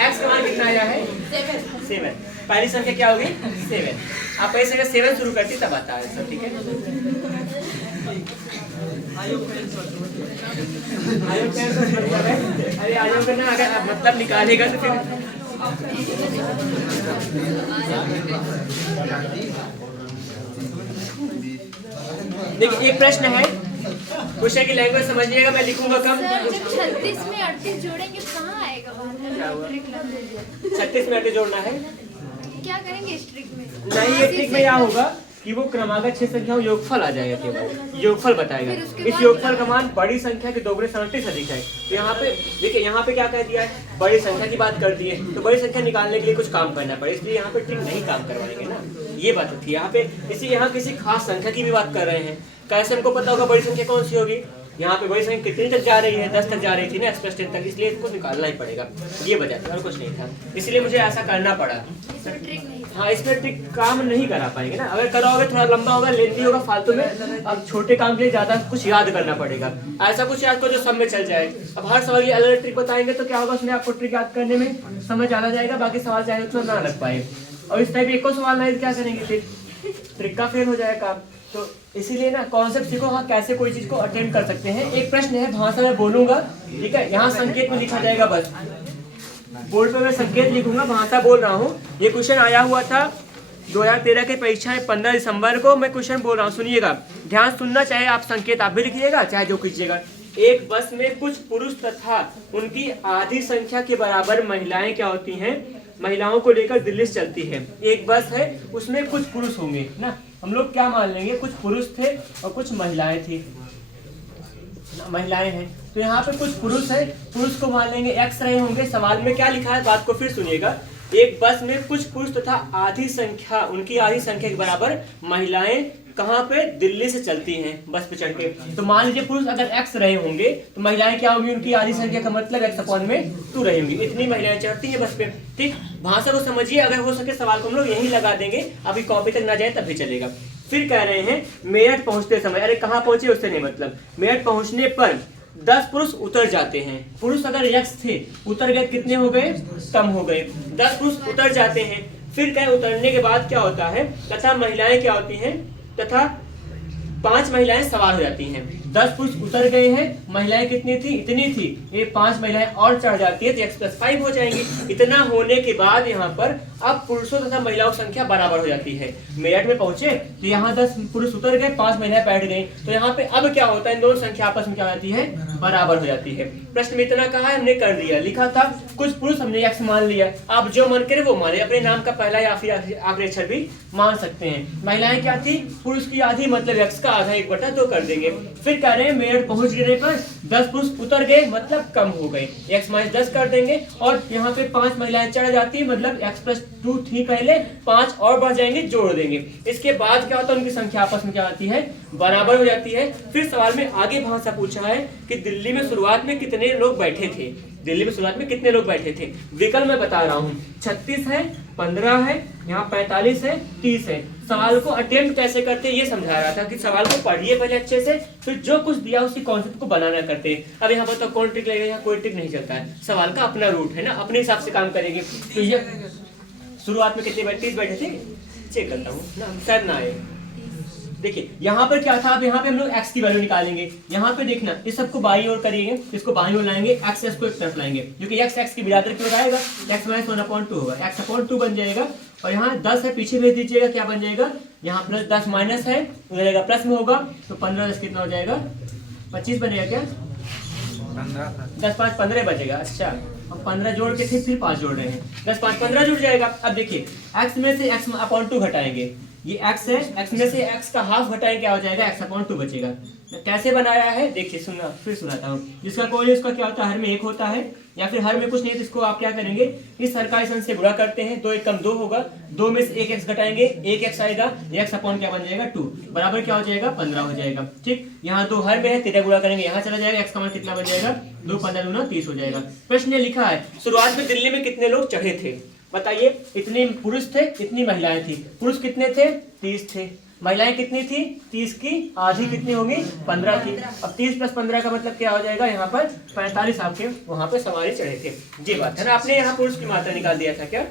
एक्स का मान कितना आया है, 7। पहली संख्या क्या होगी, 7। आप ऐसे अगर 7 शुरू करती तब आता है सब, ठीक है। आयोग अरे आयोग करना, अगर आप मतलब निकालेगा तो फिर देखिए एक प्रश्न है, क्वेश्चन की लैंग्वेज समझिएगा, मैं लिखूंगा कम। सर जब 36 में 38 जोड़ेंगे कहाँ आएगा, 36 में 38 जोड़ना है, क्या करेंगे इस ट्रिक में? नहीं ये ट्रिक में क्या होगा कि वो क्रमागत 6 संख्याओं योगफल आ जाएगा, केवल योगफल बताएगा। इस योगफल का मान बड़ी संख्या के दोगुने 37 अधिक है। तो यहाँ पे देखिए, यहाँ पे क्या कह दिया है, बड़ी संख्या की बात कर दी है, तो बड़ी संख्या निकालने के लिए कुछ काम करना पड़े, इसलिए यहाँ पे ट्रिक नहीं काम करवाएंगे ना, ये बात होती है यहाँ पे। इसी यहाँ किसी खास संख्या की भी बात कर रहे हैं, कैसे हमको पता होगा बड़ी संख्या कौन सी होगी, यहाँ पे वही संख्या कितनी तक जा रही है, 10 तक जा रही थी ना, एक्सप्रेस 10 तक, इसलिए इसको निकालना ही पड़ेगा। ये वजह था और कुछ नहीं था, इसलिए मुझे ऐसा करना पड़ा। इसमें ट्रिक नहीं था। हाँ, इसमें ट्रिक काम नहीं करा पाएंगे ना, अगर कराओगे थोड़ा लंबा होगा, लेंथी होगा, फालतू में। अब छोटे काम के लिए ज्यादा कुछ याद करना पड़ेगा, ऐसा कुछ याद करो जो सब में चल जाए। अब हर सवाल की अलग अलग ट्रिक बताएंगे तो क्या होगा, उसमें आपको ट्रिक याद करने में समय ज्यादा जाएगा, बाकी सवाल चाहे उतना ना लग पाए। और इस टाइप एक सवाल नहीं क्या करेंगे, फिर ट्रिक का फेल हो जाएगा काम। तो इसीलिए ना कॉन्सेप्ट सीखो, हाँ कैसे कोई चीज को अटेम्प्ट कर सकते हैं। एक प्रश्न है, भाषा में बोलूंगा, ठीक है, यहाँ संकेत में लिखा जाएगा, बस बोर्ड पे मैं संकेत लिखूंगा, भाषा बोल रहा हूँ। ये क्वेश्चन आया हुआ था 2013 की परीक्षा में 15 दिसंबर को। मैं क्वेश्चन बोल रहा हूँ, सुनिएगा, ध्यान सुनना, चाहे आप संकेत आप भी लिखिएगा, चाहे जो कीजिएगा। एक बस में कुछ पुरुष तथा उनकी आधी संख्या के बराबर महिलाएं क्या होती हैं, महिलाओं को लेकर दिल्ली से चलती है। एक बस है, उसमें कुछ पुरुष होंगे ना, हम लोग क्या मान लेंगे, कुछ पुरुष थे और कुछ महिलाएं थी, महिलाएं हैं। तो यहाँ पे कुछ पुरुष है, पुरुष को मान लेंगे एक्स रहे होंगे। सवाल में क्या लिखा है, बात को फिर सुनिएगा। एक बस में कुछ पुरुष तथा आधी संख्या, उनकी आधी संख्या के बराबर महिलाएं कहाँ पे, दिल्ली से चलती हैं बस पे चढ़ के। तो मान लीजिए पुरुष अगर एक्स रहे होंगे तो महिलाएं क्या होंगी, उनकी आधी संख्या का मतलब एक्स अपॉन में 2 रही होंगी। इतनी महिलाएं चढ़ती हैं बस पे, ठीक। भाषा को समझिए, अगर हो सके सवाल को हम लोग यहीं लगा देंगे, अभी कॉपी तक ना जाए तब भी चलेगा। फिर कह रहे हैं मेरठ पहुंचते समय, अरे कहाँ पहुंचे उससे नहीं मतलब, मेरठ पहुंचने पर 10 पुरुष उतर जाते हैं। पुरुष अगर यक्स थे, उतर गए, कितने हो गए, कम हो गए, 10 पुरुष उतर जाते हैं। फिर कहें उतरने के बाद क्या होता है, तथा महिलाएं क्या होती हैं, तथा 5 महिलाएं सवार हो जाती हैं। 10 पुरुष उतर गए हैं, महिलाएं कितनी थी, इतनी थी, ये 5 महिलाएं और चढ़ जाती है तो x+5 हो जाएंगी। इतना होने के बाद यहाँ पर अब पुरुषों तथा महिलाओं की संख्या बराबर हो जाती है। मेरठ में पहुंचे तो यहाँ 10 पुरुष उतर गए, 5 महिलाएं बैठ गई, तो यहाँ पे अब क्या होता है, इन दोनों संख्या आपस में क्या हो जाती है, बराबर हो जाती है। प्रश्न में इतना कहा है, हमने कर दिया, लिखा था कुछ पुरुष, हमने x मान लिया। आप जो मन करे वो माने, अपने नाम का पहला या फिर आखिरी अक्षर भी मान सकते हैं। महिलाएं क्या थी, पुरुष की आधी मतलब x का आधा 1/2 कर देंगे। फिर कह रहे हैं मेरठ पहुंच गिरने पर 10 पुरुष उतर गए, मतलब कम हो गए, x - 10 कर देंगे। और यहाँ पे 5 महिलाएं चढ़ जाती, मतलब x+2 थी पहले, 5 और बढ़ जाएंगे, जोड़ देंगे। इसके बाद क्या होता है, उनकी संख्या आपस में क्या आती है, बराबर हो जाती है। फिर सवाल में आगे भाषा पूछा है कि दिल्ली में शुरुआत में कितने लोग बैठे थे, दिल्ली में शुरुआत में कितने लोग बैठे थे। विकल्प मैं बता रहा हूँ, 36 है, 15 है, यहाँ 45 है, 30 है। सवाल को अटेम्प्ट कैसे करते हैं ये समझा रहा था कि सवाल को पढ़िए पहले अच्छे से, फिर जो कुछ दिया उसी कॉन्सेप्ट को बनाना करते हैं। अब यहाँ पर तो कौन ट्रिक लगेगा, यहाँ कोई ट्रिक नहीं चलता है, सवाल का अपना रूट है ना, अपने हिसाब से काम करेंगे। तो ये शुरुआत में कितने बैठे, 30 बैठे थे, चेक करता हूँ ना, शायद ना आए। देखिए यहाँ पर क्या था, अब यहाँ पे हम लोग x की वैल्यू निकालेंगे। यहाँ पे देखना, इस सबको बाईं ओर करिए, इसको बाईं ओर लाएंगे, x को एक तरफ लाएंगे, क्योंकि x की बिरादरी की ओर आएगा, x - 1/2 होगा, x/2 बन जाएगा। और यहाँ 10 है, पीछे भेज दीजिएगा, क्या बन जाएगा, यहाँ प्लस 10 माइनस है, हो जाएगा प्लस में होगा, तो 15 10 कितना हो जाएगा, 25 बनेगा क्या, 10 5 15 बचेगा। अच्छा, अब 15 जोड़ के फिर 5 जोड़ रहे हैं, 10 5 15 जुड़ जाएगा। अब देखिए x में से x/2 घटाएंगे, ये x है, x में से x का हाफ घटाएं, क्या हो जाएगा, x/2 बचेगा। कैसे बनाया है देखिए, सुनना, फिर सुनाता हूँ। जिसका कोई उसका क्या होता है, हर में 1 होता है, या फिर हर में कुछ नहीं है तो इसको आप क्या करेंगे, इस हर का इस अंश से गुणा करते हैं, 2 1 कम 2 होगा, 2 में से 1 x घटाएंगे, 1 x आएगा, x अपॉन क्या बन जाएगा 2, बराबर क्या हो जाएगा 15 हो जाएगा। ठीक, यहाँ 2 हर में है, 13 गुणा करेंगे, यहाँ चला जाएगा, x का मान कितना बन जाएगा 2 15 दूना 30 हो जाएगा। प्रश्न ने लिखा है शुरुआत में दिल्ली में कितने लोग चढ़े थे, बताइए। इतने पुरुष थे, इतनी महिलाएं थी। पुरुष कितने थे, 30 थे, महिलाएं कितनी थी, 30 की आधी कितनी होगी, 15 थी। अब 30 + 15 का मतलब क्या हो जाएगा, यहाँ पर 45 आपके वहां पे सवारी चढ़े थे। जी बात है ना, आपने यहाँ पुरुष की मात्रा निकाल दिया था क्या,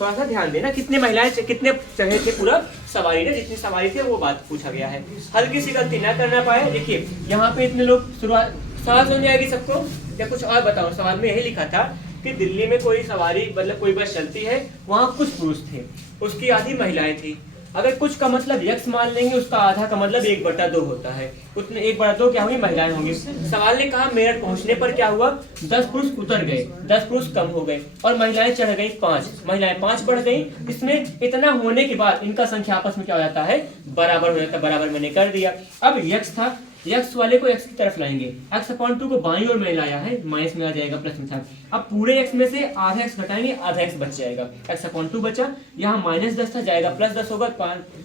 थोड़ा सा ध्यान देना, कितने महिलाएं कितने चढ़े थे, पूरा सवारी ने जितनी सवारी थी वो बात पूछा गया है। हल्की सी गलती ना करना पाए। देखिए यहाँ पे इतने लोग, शुरुआत सवाल समझ आएगी सबको या कुछ और बताऊं। सवाल में यही लिखा था कि दिल्ली में कोई सवारी मतलब कोई बस चलती है, वहाँ कुछ पुरुष थे, उसकी आधी महिलाएं थी। अगर कुछ का मतलब x मान लेंगे, उसका आधा का मतलब 1/2 होता है, उसमें 1/2 क्या होंगी, महिलाएं होंगी। सवाल ने कहा मेरठ पहुंचने पर क्या हुआ, 10 पुरुष उतर गए, 10 पुरुष कम हो गए और महिलाएं चढ़ गई 5, महिलाएं 5 बढ़ गई। इसमें इतना होने के बाद इनका संख्या आपस में क्या हो जाता है, बराबर हो जाता है। बराबर मैंने कर दिया। अब x था, एक्स वाले को एक्स की तरफ लाएंगे, एक्स अपॉन 2 को बाईं ओर में लाया है, माइनस में आ जाएगा प्लस में था। अब पूरे एक्स में से आधा एक्स घटाएंगे, आधा एक्स बच जाएगा, एक्स अपॉन 2 बचा, यहाँ माइनस 10 था, जाएगा प्लस 10 होगा,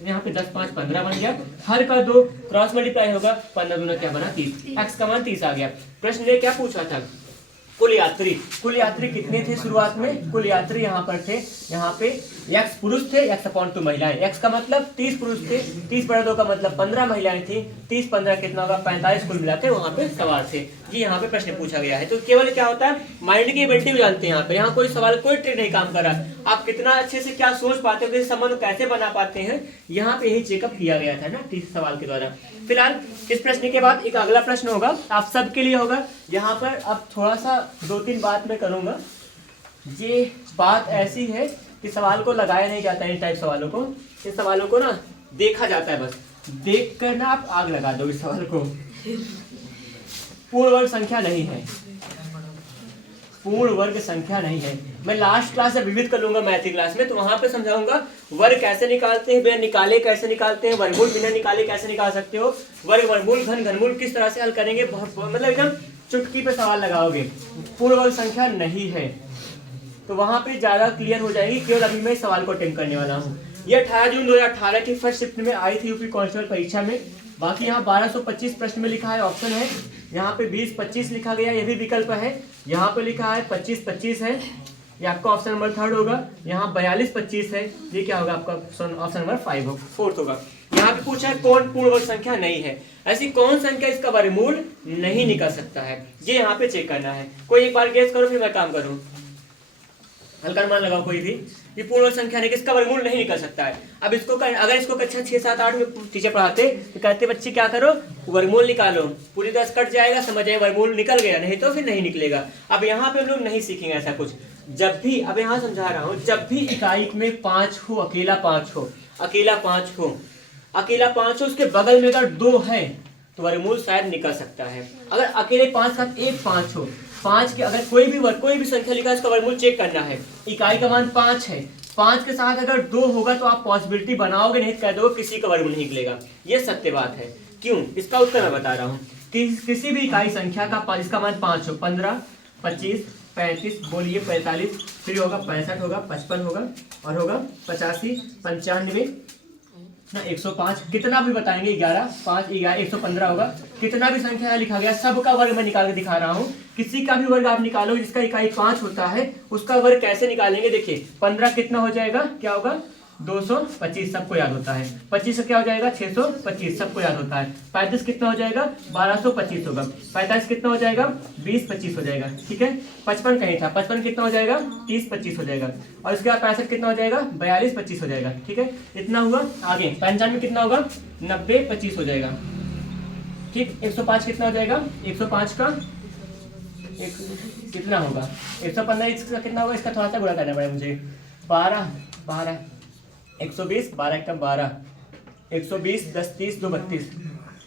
यहाँ पे 10 5 15 बन गया, हर का 2 क्रॉस मल्टीप्लाई होगा, 15 दूना क्या बना 30, एक्स का मान 30 आ गया। प्रश्न ने क्या पूछा था, कुल यात्री कितने थे शुरुआत में, कुल यात्री यहाँ पर थे, यहाँ पे x पुरुष थे, x अपॉन 2 महिलाएं, x का मतलब 30 पुरुष थे, 30/2 का मतलब 15 महिलाएं थी, 30-15 कितना होगा 45 कुल मिलाते वहाँ पे सवाल थे। ये यहाँ पे प्रश्न पूछा गया है। तो केवल क्या होता है, माइंड की एबिलिटी भी जानते हैं यहाँ पे, यहाँ कोई सवाल कोई ट्रिक नहीं काम कर रहा, आप कितना अच्छे से क्या सोच पाते हो, संबंध कैसे बना पाते हैं, यहाँ पे यही चेकअप किया गया था ना 30 सवाल के द्वारा। फिलहाल इस प्रश्न के बाद एक अगला प्रश्न होगा, आप सबके लिए होगा। यहाँ पर अब थोड़ा सा 2-3 बात मैं करूँगा। ये बात ऐसी है कि सवाल को लगाया नहीं जाता है, इन टाइप सवालों को, इन सवालों को ना देखा जाता है, बस देख कर ना आप आग लगा दो इस सवाल को। पूर्ण वर्ग संख्या नहीं है, पूर्ण वर्ग संख्या नहीं है। मैं लास्ट क्लास जब विविध कर लूंगा मैथ की क्लास में, तो वहां पे समझाऊंगा वर्ग कैसे निकालते हैं, बिना निकाले कैसे निकालते हैं, वर्गमूल बिना निकाले कैसे निकाल सकते हो, वर्ग वर्गमूल घन घनमूल किस तरह से हल करेंगे, बहुत मतलब एकदम चुटकी पे सवाल लगाओगे। पूर्ण वर्ग संख्या नहीं है तो वहां पे ज्यादा क्लियर हो जाएगी। केवल अभी मैं इस सवाल को अटेम्प्ट करने वाला हूँ। ये 18 जून 2018 की फर्स्ट शिफ्ट में आई थी यूपी कांस्टेबल परीक्षा में। बाकी यहाँ 1225 प्रश्न में लिखा है, ऑप्शन है यहाँ पे 20-25 लिखा गया, ये भी विकल्प है। यहाँ पे लिखा है 25-25 है, ये आपका ऑप्शन नंबर 3 होगा। यहाँ 42-25 है, ये क्या होगा आपका ऑप्शन नंबर 4 होगा। यहाँ पे पूछा है कौन पूर्ण वर्ग संख्या नहीं है, ऐसी कौन संख्या इसका वर्गमूल नहीं निकल सकता है, ये यहाँ पे चेक करना है। कोई एक बार गेस करो फिर मैं काम करूँ, हल्का मान लगाओ कोई भी। ये पूर्ण वर्ग संख्या नहीं, किसका वर्गमूल नहीं निकल सकता है। अब इसको अगर इसको कक्षा 6, 7, 8 में टीचर पढ़ाते तो कहते बच्चे क्या करो वर्गमूल निकालो, पूरी तरह से कट जाएगा, समझ आए वर्गमूल निकल गया, नहीं तो फिर नहीं निकलेगा। अब यहाँ पे हम लोग नहीं सीखेंगे ऐसा कुछ। जब भी, अब यहाँ समझा रहा हूँ, जब भी इकाई में 5 हो, अकेला 5 हो, अकेला 5 हो, अकेला 5 हो, उसके बगल में अगर 2 है तो वर्गमूल शायद निकल सकता है। अगर अकेले 5 का 1 5 हो, 5 के अगर कोई भी संख्या लिखा है इसका वर्गमूल चेक करना है। इकाई का मान 5 है, 5 के साथ अगर 2 होगा तो आप पॉसिबिलिटी बनाओगे, नहीं कह दोगे किसी का वर्गमूल नहीं निकलेगा। ये सत्य बात है। क्यों, इसका उत्तर मैं बता रहा हूँ कि किसी भी इकाई संख्या का जिसका मान 5 हो, 15, 25, 35, बोलिए 45, फिर होगा 65 होगा, 55 होगा और होगा 85, 95 ना 105, कितना भी बताएंगे 11, 5, 11, 115 होगा। कितना भी संख्या लिखा गया सबका वर्ग मैं निकाल के दिखा रहा हूँ। किसी का भी वर्ग आप निकालो जिसका इकाई 5 होता है, उसका वर्ग कैसे निकालेंगे देखिए। 15 कितना हो जाएगा, क्या होगा 225, सबको याद होता है। 25 से क्या हो जाएगा 625, सबको याद होता है। 35 कितना हो जाएगा 1225 होगा। 45 कितना हो जाएगा 20-25 हो जाएगा, ठीक है। 55 कहीं था, 55 कितना हो जाएगा 30-25 हो जाएगा। और इसके बाद 65 कितना हो जाएगा 42-25 हो जाएगा, ठीक है। इतना हुआ। आगे 95 कितना होगा 90-25 हो जाएगा, ठीक। 105 कितना हो जाएगा, 105 का कितना होगा 115, इसका कितना होगा, इसका थोड़ा सा गुणा करना पड़ेगा मुझे। 12 120, 12 एकम 12, 120, 10 30 2 32,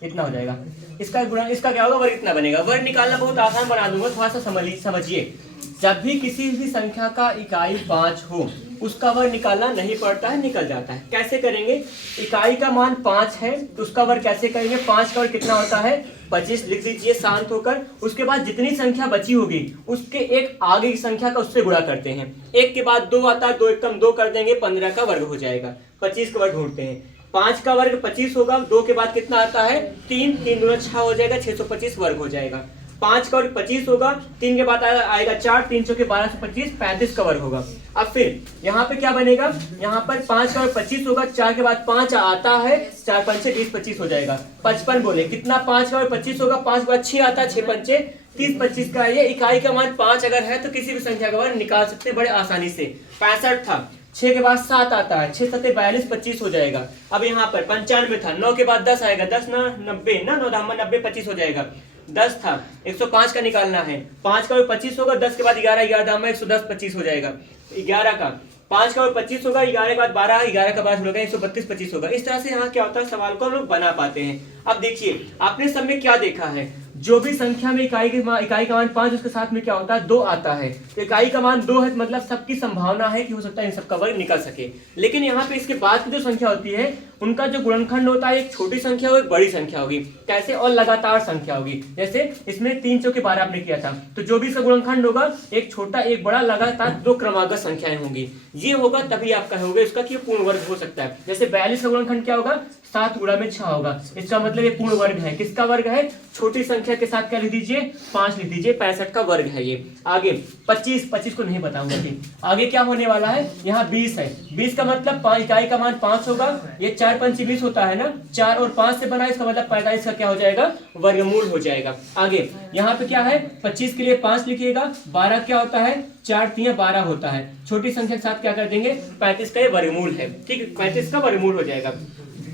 इतना हो जाएगा। इसका गुणा, इसका क्या होगा वर्ग इतना बनेगा। वर्ग निकालना बहुत आसान बना दूंगा, थोड़ा सा समझिए। जब भी किसी भी संख्या का इकाई 5 हो उसका वर्ग निकालना नहीं पड़ता है, निकल जाता है। कैसे करेंगे, इकाई का मान 5 है तो उसका वर्ग कैसे करेंगे। 5 का वर्ग कितना होता है 25, लिख दीजिए शांत होकर। उसके बाद जितनी संख्या बची होगी उसके एक आगे की संख्या का उससे गुणा करते हैं। 1 के बाद 2 आता है, 2 एकम 2 कर देंगे, 15 का वर्ग हो जाएगा। 25 का वर्ग ढूंढते हैं। 5 का वर्ग 25 होगा, 2 के बाद कितना आता है 3, 3 दूना 6 हो जाएगा, 625 वर्ग हो जाएगा। 5 का वर्ग 25 होगा, 3 के बाद आएगा 4, 3 चौके 1225, 35 का वर्ग होगा। अब फिर यहाँ पे क्या बनेगा, यहाँ पर 5 का वर्ग 25 होगा, 4 के बाद 5 आता है, 4 पंचे 20-25 हो जाएगा। 55 बोले कितना, 5 का वर्ग 25 होगा, 5 के बाद 6 आता है, 6 पंचे 30-25 का। ये इकाई का मान 5 अगर है तो किसी भी संख्या का वर्ग निकाल सकते हैं बड़े आसानी से। 65 था, 6 के बाद 7 आता है, 6 7 42-25 हो जाएगा। अब यहाँ पर 95 था, 9 के बाद 10 आएगा, 10 ना 90 ना 9 धामा 90 25 हो जाएगा। 10 था, 105 का निकालना है। 5 का 25 होगा, 10 के बाद 11, 11 धामा 110 25 हो जाएगा। 11 का 5 का 25 होगा, 11 के बाद 12, 11 का बाद होगा 132 25 होगा। इस तरह से यहाँ क्या होता है सवाल को हम लोग बना पाते हैं। अब देखिए आपने सब में क्या देखा है, जो भी संख्या में इकाई का मान 5 उसके साथ में क्या होता है 2 आता है। तो इकाई का मान 2 है, मतलब सबकी संभावना है कि हो सकता है इन सबका वर्ग निकल सके। लेकिन यहाँ पे इसके बाद की जो संख्या होती है उनका जो गुणनखंड होता है एक छोटी संख्या हो एक बड़ी संख्या होगी। कैसे? और लगातार संख्या होगी। जैसे इसमें 3 चौके 12 आपने किया था, तो जो भी इसका गुणनखंड होगा एक छोटा एक बड़ा लगातार 2 क्रमागत संख्याएं होंगी। ये होगा तभी आप कहोगे इसका कि पूर्ण वर्ग हो सकता है। जैसे 42 का गुणनखंड क्या होगा? 7 गुणा में 6 होगा। इसका मतलब ये पूर्ण वर्ग है। किसका वर्ग है? छोटी संख्या के साथ क्या लिख दीजिए? 5 लिख दीजिए। 65 का वर्ग है ये। आगे 25 को नहीं बताऊंगा कि आगे क्या होने वाला है। यहाँ 20 है। 20 का मतलब इकाई का मान 5 होगा। ये 4 पंच 20 होता है ना, 4 और 5 से बना, इसका मतलब 45 का क्या हो जाएगा? वर्गमूल हो जाएगा। आगे यहाँ पे क्या है? 25 के लिए 5 लिखिएगा। 12 क्या होता है? 4 3 12 होता है। छोटी संख्या के साथ क्या कर देंगे? 35 का ये वर्गमूल है। ठीक है, 35 का वर्गमूल हो जाएगा।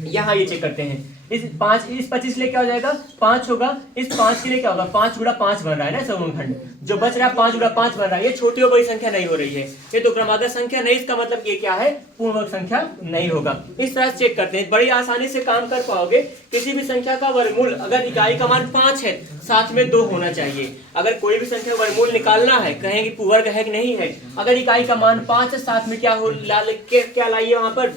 यहाँ ये चेक करते हैं। इस 25 के लिए क्या हो जाएगा? 5 होगा। इस 5 के लिए क्या होगा? 5 गुणा 5 बन रहा है ना सगुणनखंड, जो बच रहा है 5 गुणा 5 बन रहा है। ये छोटी और बड़ी संख्या नहीं हो रही है, ये तो क्रमागत संख्या नहीं। इसका मतलब ये क्या है? पूर्ण वर्ग संख्या नहीं होगा। इस तरह से चेक करते हैं, बड़ी आसानी से काम कर पाओगे। किसी भी संख्या का वर्गमूल अगर इकाई का मान 5 है, साथ में 2 होना चाहिए। अगर कोई भी संख्या का वर्गमूल निकालना है, कहेंगे वर्ग है कि नहीं है। अगर इकाई का मान 5 है, साथ में क्या हो क्या लाइए वहां पर?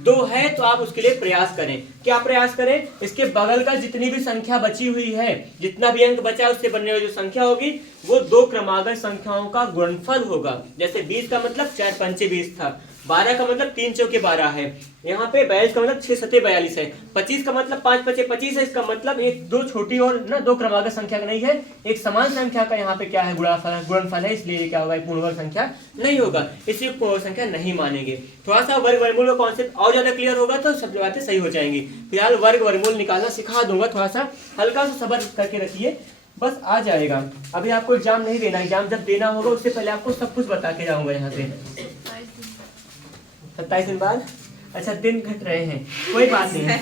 2 है, तो आप उसके लिए प्रयास करें। क्या प्रयास करें? इसके बगल का जितनी भी संख्या बची हुई है, जितना भी अंक बचा है, उससे बनने वाली जो संख्या होगी वो 2 क्रमागत संख्याओं का गुणनफल होगा। जैसे 20 का मतलब 4 पंचे 20 था, 12 का मतलब 3 चौके 12 है, यहाँ पे 42 का मतलब 6 सत्ते 42 है, 25 का मतलब 5 पचे 25 है। इसका मतलब एक 2 छोटी और ना 2 क्रमागत संख्या का नहीं है, एक समान संख्या का यहाँ पे क्या है? गुणनफल है। इसलिए क्या होगा? पूर्ण वर्ग संख्या नहीं होगा, इसलिए पूर्ण वर्ग संख्या नहीं मानेंगे। थोड़ा सा वर्ग वर्गमूल का कॉन्सेप्ट और ज्यादा क्लियर होगा तो सब बातें सही हो जाएंगी। फिलहाल वर्ग वर्गमूल निकालना सिखा दूंगा, थोड़ा सा हल्का सा सब्र करके रखिए, बस आ जाएगा। अभी आपको एग्जाम नहीं देना, एग्जाम जब देना होगा उससे पहले आपको सब कुछ बता के जाऊंगा यहाँ से। 27 दिन बाद? अच्छा, दिन घट रहे हैं, कोई बात नहीं है,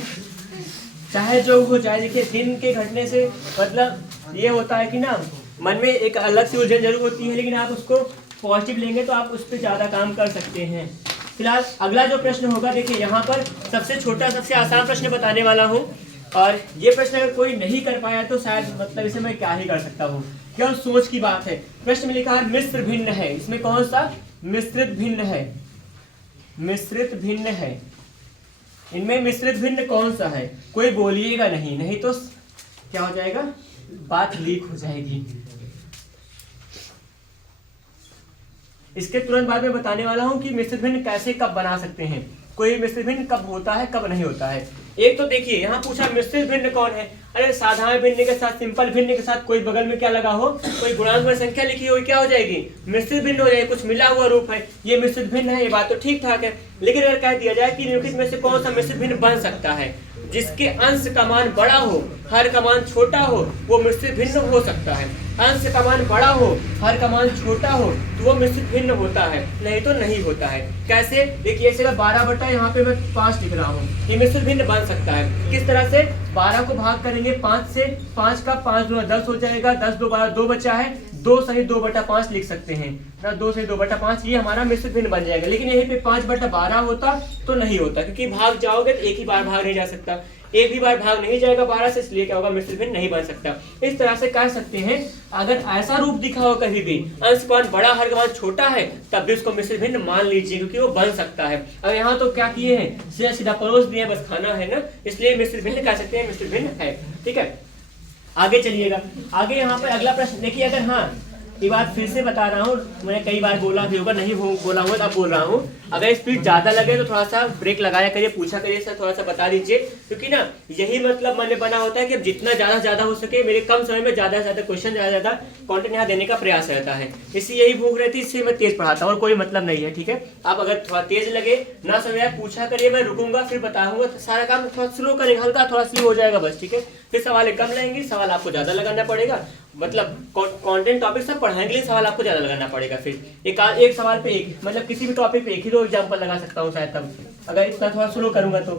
चाहे जो हो जाए। देखिए, दिन के घटने से मतलब ये होता है कि ना मन में एक अलग सी उलझन जरूर होती है, लेकिन आप उसको पॉजिटिव लेंगे तो आप उस पर ज्यादा काम कर सकते हैं। फिलहाल अगला जो प्रश्न होगा, देखिए यहाँ पर सबसे छोटा सबसे आसान प्रश्न बताने वाला हूँ, और ये प्रश्न अगर कोई नहीं कर पाया तो शायद मतलब इसे मैं क्या ही कर सकता हूँ, केवल सोच की बात है। प्रश्न में लिखा है मिश्र भिन्न है। इसमें कौन सा? मिश्रित भिन्न है। मिश्रित भिन्न है, इनमें मिश्रित भिन्न कौन सा है? कोई बोलिएगा नहीं, नहीं तो क्या हो जाएगा? बात लीक हो जाएगी। इसके तुरंत बाद में बताने वाला हूं कि मिश्रित भिन्न कैसे कब बना सकते हैं, कोई मिश्रित भिन्न कब होता है कब नहीं होता है। एक तो देखिए यहाँ पूछा मिश्रित भिन्न कौन है। अरे साधारण भिन्न के साथ सिंपल भिन्न के साथ कोई बगल में क्या लगा हो, कोई गुणांक में संख्या लिखी हो, क्या हो जाएगी? मिश्रित भिन्न हो जाएगी। कुछ मिला हुआ रूप है, ये मिश्रित भिन्न है, ये बात तो ठीक ठाक है। लेकिन अगर कह दिया जाए कि निम्नलिखित में से कौन सा मिश्रित भिन्न बन सकता है, जिसके अंश का मान बड़ा हो हर का मान छोटा हो, वो मिश्रित भिन्न हो सकता है। अंश का मान बड़ा हो हर का मान छोटा हो तो वो मिश्रित भिन्न होता है, नहीं तो नहीं होता है। कैसे? देखिए, ऐसे 12 बटा यहाँ पे मैं 5 लिख रहा हूँ, ये मिश्रित भिन्न बन सकता है। किस तरह से? 12 को भाग करेंगे 5 से, 5 का 5 दूना 10 हो जाएगा, 10 2 12, 2 बचा है, 2 सही 2 बटा 5 लिख सकते हैं ना, 2 सही 2 बटा 5, ये हमारा मिश्रित भिन्न बन जाएगा। लेकिन यहीं पे 5 बटा 12 होता तो नहीं होता, क्योंकि भाग जाओगे तो एक ही बार भाग नहीं जा सकता, एक भी बार भाग नहीं जाएगा 12 से, इसलिए क्या होगा? मिश्रित भिन्न नहीं बन सकता। इस तरह से कह सकते हैं, अगर ऐसा रूप दिखा हो कहीं भी अंश का मान बड़ा हर का मान छोटा है, तब भी उसको मिश्रित भिन्न मान लीजिए, क्योंकि वो बन सकता है। अब यहाँ तो क्या किए हैं? सीधा सीधा परोस दिए, बस खाना है ना, इसलिए मिश्रित भिन्न कह सकते हैं, मिश्रित भिन्न है। ठीक है, आगे चलिएगा। आगे यहाँ पर अगला प्रश्न देखिए, अगर हाँ ये बात फिर से बता रहा हूँ, मैंने कई बार बोला भी होगा, नहीं बोला होगा अब बोल रहा हूँ, अगर स्पीड ज्यादा लगे तो थोड़ा सा ब्रेक लगाया करिए, पूछा करिए सर, थोड़ा सा बता दीजिए, क्योंकि ना यही मतलब मन में बना होता है कि अब जितना ज्यादा हो सके मेरे कम समय में ज्यादा से ज्यादा क्वेश्चन ज्यादा कंटेंट यहाँ देने का प्रयास रहता है। इसलिए यही भूख रहती है, इससे मैं तेज पढ़ाता हूँ और कोई मतलब नहीं है। ठीक है, आप अगर थोड़ा तेज लगे ना समय पूछा करिए, मैं रुकूंगा फिर बताऊंगा, तो सारा काम थोड़ा स्लो करेंगे, हल्का थोड़ा स्लो हो जाएगा बस। ठीक है, फिर सवाल कम लेंगे, सवाल आपको ज्यादा लगाना पड़ेगा, मतलब कंटेंट टॉपिक सब पढ़ाने के लिए सवाल आपको ज्यादा लगाना पड़ेगा। फिर एक सवाल पे एक, मतलब किसी भी टॉपिक पे एक ही 2 एग्जांपल लगा सकता हूँ शायद, तब अगर इतना थोड़ा स्लो करूंगा तो।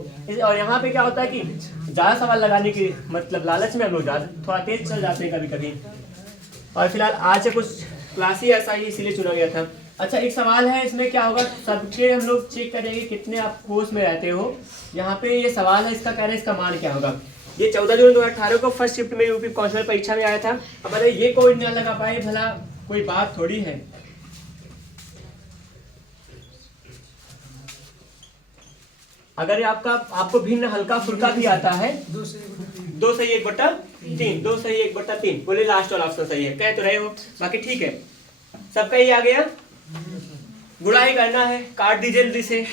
और यहाँ पे क्या होता है कि ज्यादा सवाल लगाने की मतलब लालच में हम लोग थोड़ा तेज चल जाते हैं कभी कभी। और फिलहाल आज से कुछ क्लास ही ऐसा ही इसीलिए चुना गया था। अच्छा, एक सवाल है, इसमें क्या होगा, सबके हम लोग चेक करेंगे कितने आप कोर्स में रहते हो। यहाँ पे ये सवाल है, इसका कहना है इसका मान क्या होगा। ये 14 जून 2018 को फर्स्ट शिफ्ट में यूपी कांस्टेबल परीक्षा में आया था। अब अरे ये कोई ना लगा पाए, भला कोई बात थोड़ी है। अगर ये आपको भिन्न हल्का फुल्का भी आता है 2 सही 1/3, 2 सही 1/3, बोले लास्ट वाला ऑप्शन सही है, कह तो रहे हो, बाकी ठीक है। सबका ये आ गया, गुणा ही करना है, काट दीजिए जल्दी से।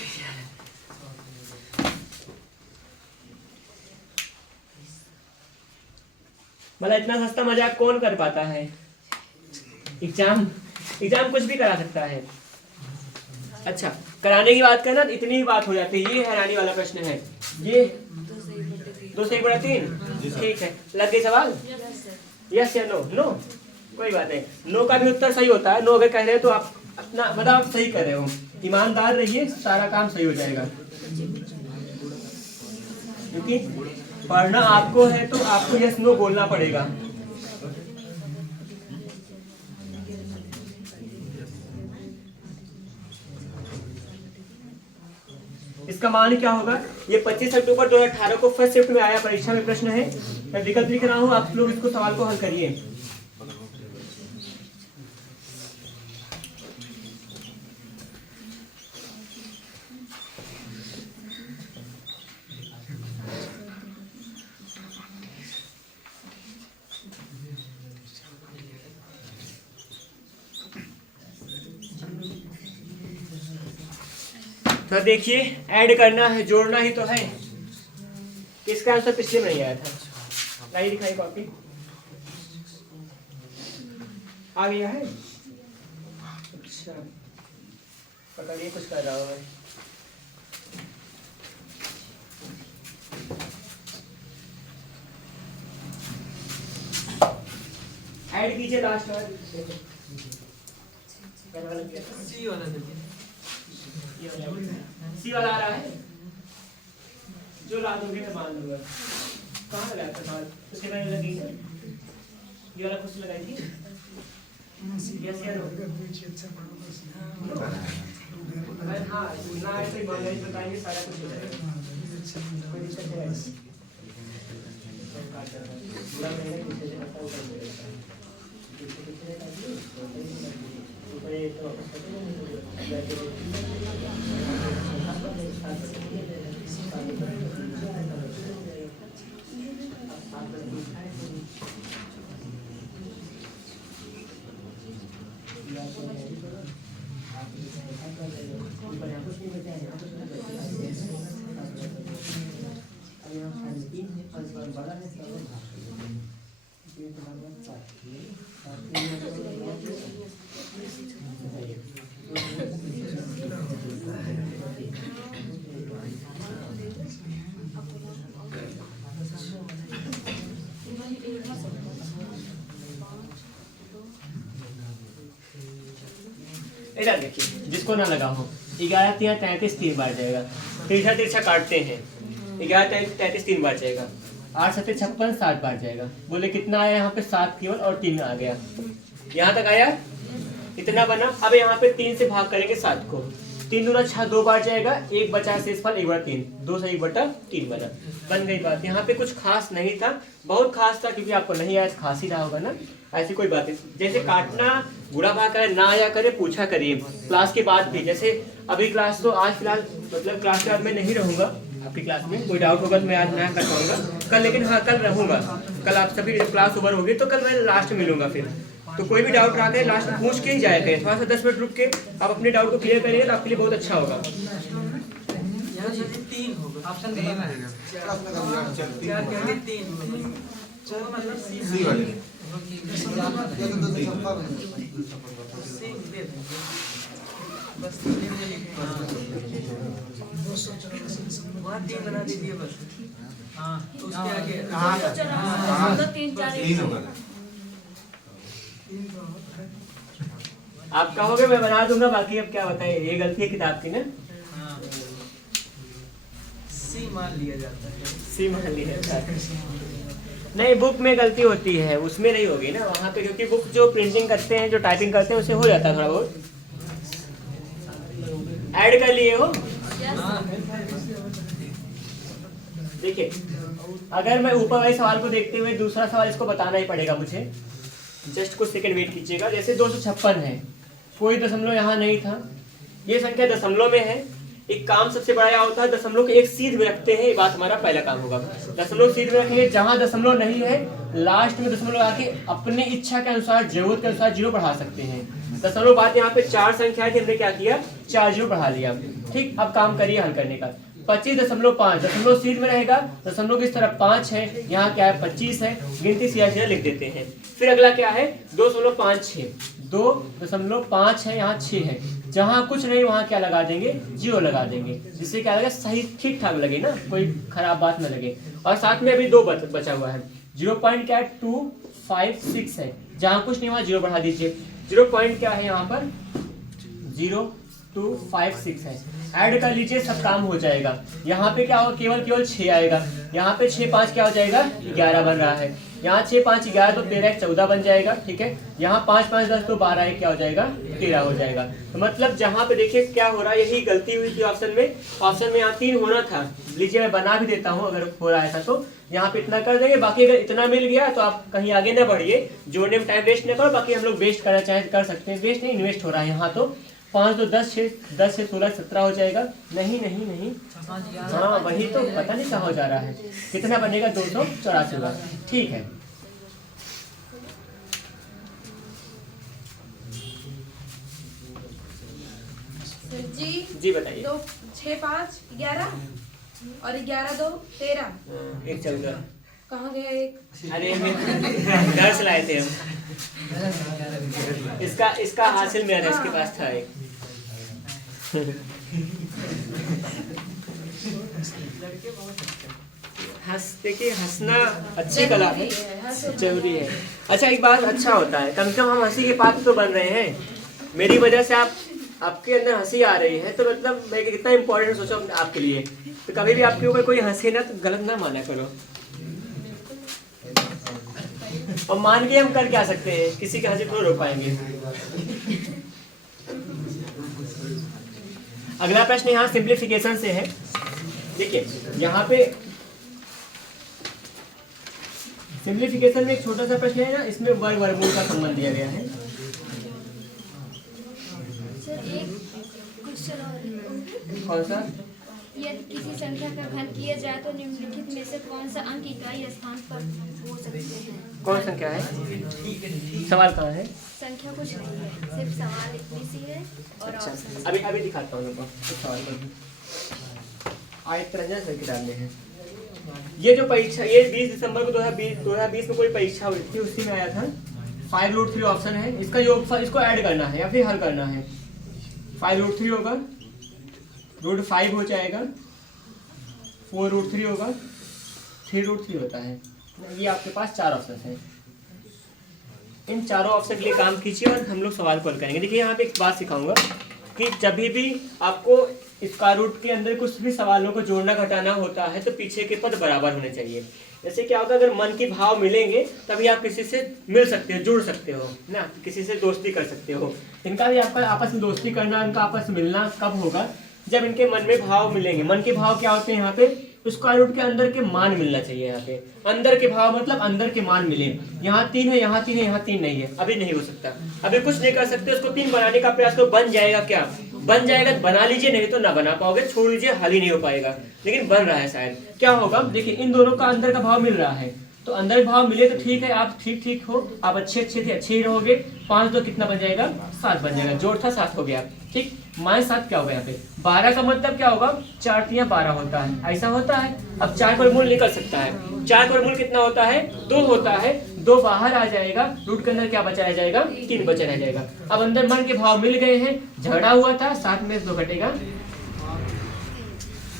मतलब इतना सस्ता मजाक कौन कर पाता है? एग्जाम कुछ भी करा सकता है। अच्छा, कराने की बात करना तो इतनी ही बात हो जाती है। ये हैरानी वाला प्रश्न है, ये 2 से 1/3, ठीक है। लग गई सवाल? यस या नो? नो, कोई बात नहीं, नो का भी उत्तर सही होता है। नो अगर कह रहे हो तो आप अपना मतलब आप सही कर रहे हो, ईमानदार रहिए, सारा काम सही हो जाएगा। क्योंकि पढ़ना आपको है तो आपको यस नो बोलना पड़ेगा। इसका मान क्या होगा? ये 25 अक्टूबर 2018 को फर्स्ट शिफ्ट में आया, परीक्षा में प्रश्न है। मैं विकल्प लिख रहा हूँ, आप लोग इसको सवाल को हल करिए। तो देखिए, ऐड करना है, जोड़ना ही तो है। किसका आंसर पिछले में नहीं आया था? लाइए दिखाई कॉपी, आ गया है। अच्छा, पकड़िए, कुछ कर रहा हूँ मैं। ऐड कीजिए लास्ट वाला, सी वाला आ रहा है, जो ला दोगे मैं मान लूंगा। कहाँ लगाया था सवाल? उसके मैंने लगी है, ये वाला कुछ लगाई थी। यस या नो? हाँ, ना ऐसे ही मान बताएंगे, सारा कुछ हो जाएगा, कोई दिक्कत है? इधर देखिए, जिसको ना लगा हो, 11 3 33 3 बार जाएगा। तिरछा तिरछा काटते हैं, 11 33 3 बार जाएगा। 8 7 56 7 बार जाएगा। बोले कितना आया यहाँ पे? 7 केवल और 3 आ गया। यहाँ तक आया, इतना बना। अब यहाँ पे 3 से भाग करेंगे 7 को, 3 दूना 6 2 बार जाएगा, 1 बचा शेषफल 1/3, 2 से 1/3 बना, बन गई बात। यहाँ पे कुछ खास नहीं था, बहुत खास था क्योंकि आपको नहीं आया, खास ही रहा होगा ना, ऐसी कोई बात नहीं। जैसे काटना, गुणा भाग करे, ना आया करे, पूछा करिए क्लास के बाद भी। जैसे अभी क्लास तो आज फिलहाल मतलब क्लास के बाद मैं नहीं रहूँगा आपकी क्लास में, कोई डाउट होगा तो मैं आज ना कर पाऊंगा कल, लेकिन हाँ कल रहूँगा। कल आप सभी क्लास ओवर होगी तो कल मैं लास्ट में मिलूंगा फिर। तो कोई भी डाउट रहा है लास्ट में पूछ के ही जाया करें, थोड़ा सा 10 मिनट रुक के आप अपने डाउट को क्लियर करिए तो आपके लिए बहुत अच्छा होगा। आप कहोगे मैं बना दूंगा, बाकी अब क्या बताए, ये गलती है किताब की ना। सी मान लिया जाता है, सी मान लिया जाता है। नहीं, बुक में गलती होती है, उसमें नहीं होगी ना वहाँ पे, क्योंकि बुक जो प्रिंटिंग करते हैं, जो टाइपिंग करते हैं, उससे हो जाता है थोड़ा बहुत। ऐड कर लिए हो? देखिए, अगर मैं ऊपर वाले सवाल को देखते हुए दूसरा सवाल इसको बताना ही पड़ेगा मुझे, जस्ट कुछ सेकंड वेट कीजिएगा। जैसे 256 है, कोई दशमलव यहाँ नहीं था, ये संख्या दशमलव में है, एक काम सबसे बड़ा यह होता है दशमलव के एक सीध में रखते हैं, ये बात हमारा पहला काम होगा। दशमलव सीध में रखेंगे, जहां दशमलव नहीं है लास्ट में दशमलव आके अपने इच्छा के अनुसार जरूरत के अनुसार जीरो बढ़ा सकते हैं। दशमलव बात यहाँ पे 4 संख्या थी, हमने क्या किया 4 जीरो बढ़ा लिया। ठीक, अब काम करिए हल करने का। 25.5 दशमलव सीध में रहेगा, दशमलव की तरफ 5 है, यहाँ क्या है 25 है, गिनती सीधा सीधा लिख देते हैं। फिर अगला क्या है 2.56, 2.5 है, यहाँ 6 है, जहाँ कुछ नहीं वहाँ क्या लगा देंगे जीरो लगा देंगे, जिससे क्या लगे सही ठीक ठाक लगे ना, कोई खराब बात ना लगे। और साथ में अभी 2 बचा हुआ है, 0.256 है, जहाँ कुछ नहीं वहाँ जीरो बढ़ा दीजिए। 0 पॉइंट क्या है यहाँ पर 0.256 है, ऐड कर लीजिए, सब काम हो जाएगा। यहाँ पे क्या होगा केवल 6 आएगा, यहाँ पे 6 5 क्या हो जाएगा 11 बन रहा है, यहाँ 6 5 11 तो 13 1 14 बन जाएगा। ठीक है, यहाँ 5 5 10 तो 12 1 क्या हो जाएगा 13 हो जाएगा। तो मतलब जहाँ पे देखिए क्या हो रहा है, यही गलती हुई थी ऑप्शन में यहाँ 3 होना था। लीजिए मैं बना भी देता हूँ, अगर हो रहा है तो यहाँ पे इतना कर देंगे, बाकी अगर इतना मिल गया तो आप कहीं आगे ना बढ़िए, जोड़ने में टाइम वेस्ट ना करो। बाकी हम लोग वेस्ट करना चाहे कर सकते हैं, वेस्ट नहीं इन्वेस्ट हो रहा है यहाँ। तो 5 2 10 6 10 से 16 17 हो जाएगा। नहीं नहीं नहीं, हाँ वही तो पता नहीं कहाँ हो जा रहा है, कितना बनेगा 284 होगा। ठीक है, जी बताइए। 2 6 5 11 और 11 2 13 एक चल गया, कहाँ गया एक? अरे घर से लाए थे हम, इसका हासिल मेरा इसके पास था एक। देखिए हंसना अच्छी कला है, जरूरी है। अच्छा एक बात अच्छा होता है, कम से कम हम हंसी के पात्र तो बन रहे हैं, मेरी वजह से आपके अंदर हंसी आ रही है, तो मतलब मैं कितना इम्पोर्टेंट सोचो आपके लिए। तो कभी भी आपके ऊपर कोई हंसे ना तो गलत ना माना करो। और मान के हम कर क्या सकते हैं, किसी के हंसी थोड़ा रोक पाएंगे। अगला प्रश्न यहाँ सिंप्लीफिकेशन से है। देखिए यहाँ पे सिंप्लीफिकेशन में एक छोटा सा प्रश्न है ना, इसमें वर्ग वर्गमूल का संबंध दिया गया है। सर एक क्वेश्चन और, कौन सा? यदि किसी संख्या का घन किया जाए तो निम्नलिखित में से कौन सा अंक इकाई स्थान पर हो सकते हैं? कौन संख्या है, सवाल कहाँ है? संख्या कुछ नहीं है, सिर्फ सवाल इतनी सी है और अच्छा ऑप्शन। अभी दिखाता हूँ लोगों को सवाल पर। रंजन सर किताब में है ये जो परीक्षा, ये 20 दिसंबर को 2020 में कोई परीक्षा हुई थी, उसी में आया था। 5√3 ऑप्शन है, इसका योगफल इसको ऐड करना है या फिर हल करना है। 5√3 होगा, √5 हो जाएगा, 4√3 होगा, 3√3 होता है। ये आपके पास 4 ऑप्शन हैं, इन चारों ऑप्शन के लिए काम कीजिए और हम लोग सवाल को हल करेंगे। देखिए यहाँ पे एक बात सिखाऊंगा कि जब भी आपको स्क्वायर रूट के अंदर कुछ भी सवालों को जोड़ना घटाना होता है तो पीछे के पद बराबर होने चाहिए। जैसे क्या होगा, अगर मन के भाव मिलेंगे तभी आप किसी से मिल सकते हो, जुड़ सकते हो ना, किसी से दोस्ती कर सकते हो। इनका भी आपका आपस में दोस्ती करना, इनका आपस में मिलना कब होगा, जब इनके मन में भाव मिलेंगे। मन के भाव क्या होते हैं यहाँ पे, स्क्वायर रूट के अंदर के मान मिलना चाहिए। यहाँ पे अंदर के भाव मतलब अंदर के मान मिले। यहाँ 3 है, यहाँ 3 है, यहाँ 3 नहीं है, अभी नहीं हो सकता, अभी कुछ नहीं कर सकते। उसको 3 बनाने का प्रयास करो, बन जाएगा। क्या बन जाएगा तो बना लीजिए, नहीं तो ना बना पाओगे, छोड़ लीजिए, हल ही नहीं हो पाएगा। लेकिन बन रहा है शायद। क्या होगा, देखिए इन दोनों का अंदर का भाव मिल रहा है, तो अंदर भाव मिले तो ठीक है, आप ठीक हो, आप अच्छे थे, अच्छे ही रहोगे। 5 2 कितना बन जाएगा, 7 बन जाएगा, जोड़ था 7 हो गया। ठीक, -7 क्या होगा यहाँ पे, 12 का मतलब क्या होगा, 4 3 12 होता है, ऐसा होता है। अब 4 का वर्गमूल निकल सकता है, 4 का वर्गमूल कितना होता है, 2 होता है, 2 बाहर आ जाएगा, रूट के अंदर क्या बचा रह जाएगा, 3 बचा रह जाएगा। अब अंदर मन के भाव मिल गए हैं, झगड़ा हुआ था, 7 में 2 घटेगा,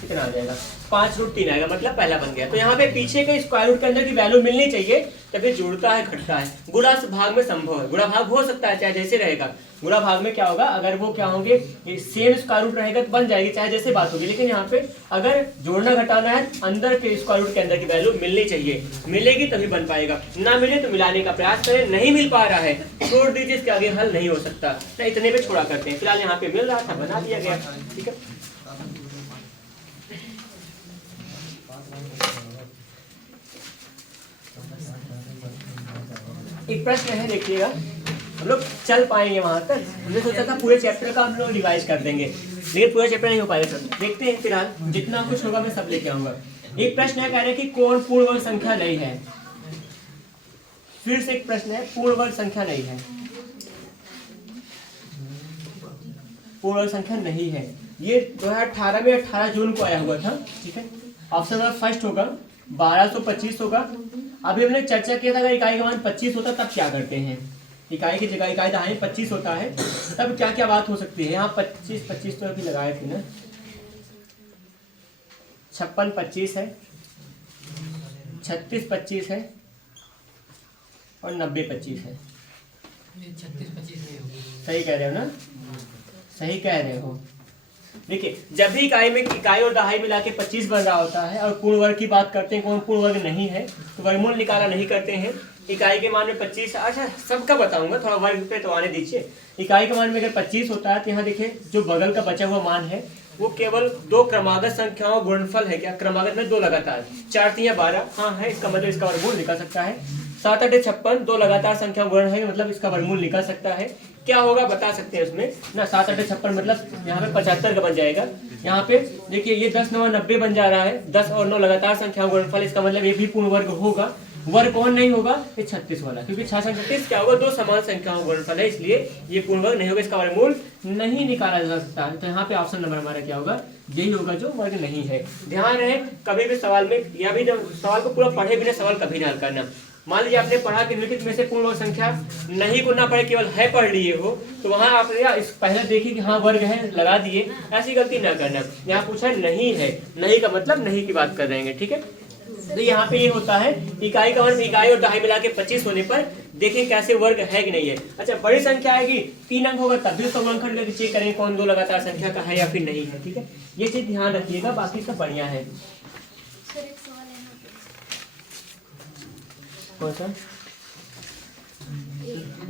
कितना आ जाएगा, 5√3 आएगा, मतलब पहला बन गया। तो यहाँ पे पीछे के स्क्वायर रूट के अंदर की वैल्यू मिलनी चाहिए, तभी जुड़ता है घटता है। गुणा भाग में संभव है, गुणा भाग हो सकता है चाहे जैसे रहेगा। गुणा भाग में क्या होगा, अगर वो क्या होंगे सेम स्क्वायर रूट रहेगा तो बन जाएगी चाहे जैसे बात होगी। लेकिन यहाँ पे अगर जोड़ना घटाना है, अंदर के स्क्वायर रूट के अंदर की वैल्यू मिलनी चाहिए, मिलेगी तभी बन पाएगा। ना मिले तो मिलाने का प्रयास करें, नहीं मिल पा रहा है छोड़ दीजिए, इसके आगे हल नहीं हो सकता ना, इतने पे छोड़ा करते हैं। फिलहाल यहाँ पे मिल रहा था, बना दिया गया। ठीक है, एक प्रश्न है, देखिएगा, हम लोग चल पाएंगे वहां तक। हमने सोचा था पूरे चैप्टर का हम लोग रिवाइज कर देंगे, लेकिन पूरा चैप्टर नहीं हो पाएगा सर, देखते हैं फिलहाल जितना कुछ होगा मैं सब लेके आऊंगा। एक प्रश्न है, कह रहे हैं कि कौन पूर्ण वर्ग संख्या नहीं है। फिर से एक प्रश्न है, पूर्ण वर्ग संख्या नहीं है, पूर्ण वर्ग संख्या नहीं है। ये 2018 में 18 जून को आया हुआ था, ठीक है। ऑप्शन नंबर फर्स्ट होगा 1225 होगा। अभी हमने चर्चा किया था अगर इकाई का मान 25 होता तब क्या करते हैं, इकाई की जगह इकाई दहाई 25 होता है तब क्या क्या बात हो सकती है। यहाँ 25 तो अभी लगाए थे ना, 56 25 है, 36 25 है और 90 25 है। 36 25 नहीं होगी। सही कह रहे हो ना, सही कह रहे हो। देखिए जब भी इकाई में इकाई और दहाई मिला के 25 बन रहा होता है और पूर्ण वर्ग की बात करते हैं, कौन पूर्ण वर्ग नहीं है तो वर्गमूल निकाला नहीं करते हैं। इकाई के मान में 25, अच्छा सबका बताऊंगा, थोड़ा वर्ग पे तो आने दीजिए। इकाई के मान में अगर 25 होता है तो यहाँ देखिए जो बगल का बचा हुआ मान है वो केवल दो क्रमागत संख्याओं गुणनफल है। क्या क्रमागत में दो लगातार, 4 3 12, हाँ है, इसका मतलब इसका वर्गमूल निकाल सकता है। 7 8 56 दो लगातार संख्या गुणन है, मतलब इसका वर्गमूल निकाल सकता है। क्या होगा बता सकते हैं उसमें ना, 7 8 56 मतलब यहाँ पे 75 का बन जाएगा। यहाँ पे देखिए ये 10 9 90 बन जा रहा है, 10 और 9 लगातार संख्या गुणनफल, इसका मतलब ये भी पूर्ण वर्ग होगा। वर्ग कौन नहीं होगा, ये 36 वाला, क्योंकि 36 क्या होगा, दो समान संख्याओं का गुणनफल है, इसलिए ये पूर्ण वर्ग नहीं होगा, इसका वर्गमूल नहीं निकाला जा सकता है। तो यहाँ पे ऑप्शन नंबर हमारा क्या होगा, यही होगा जो वर्ग नहीं है। ध्यान रहे कभी भी सवाल में या भी जब सवाल को पूरा पढ़े बिना सवाल कभी ना हल करना। मान लीजिए आपने पढ़ा कि निम्नलिखित में से पूर्ण वर्ग संख्या नहीं को ना पढ़े केवल है पढ़ लिए हो, तो वहां आपने इस पहले देखिए कि हाँ वर्ग है लगा दिए, ऐसी गलती ना करना। यहाँ पूछा नहीं है, नहीं का मतलब नहीं की बात कर रहे हैं, ठीक है। तो यहाँ पे ये होता है इकाई का मान इकाई और दहाई मिला के 25 होने पर देखें कैसे वर्ग है कि नहीं है। अच्छा बड़ी संख्या आएगी 3 अंक होगा तब भी उसका गुणनखंड करके चेक करेंगे कौन दो लगातार संख्या का है या फिर नहीं है, ठीक है। ये चीज ध्यान रखिएगा, बाकी सब बढ़िया है। सर एक सवाल है यहाँ पे। कौन सा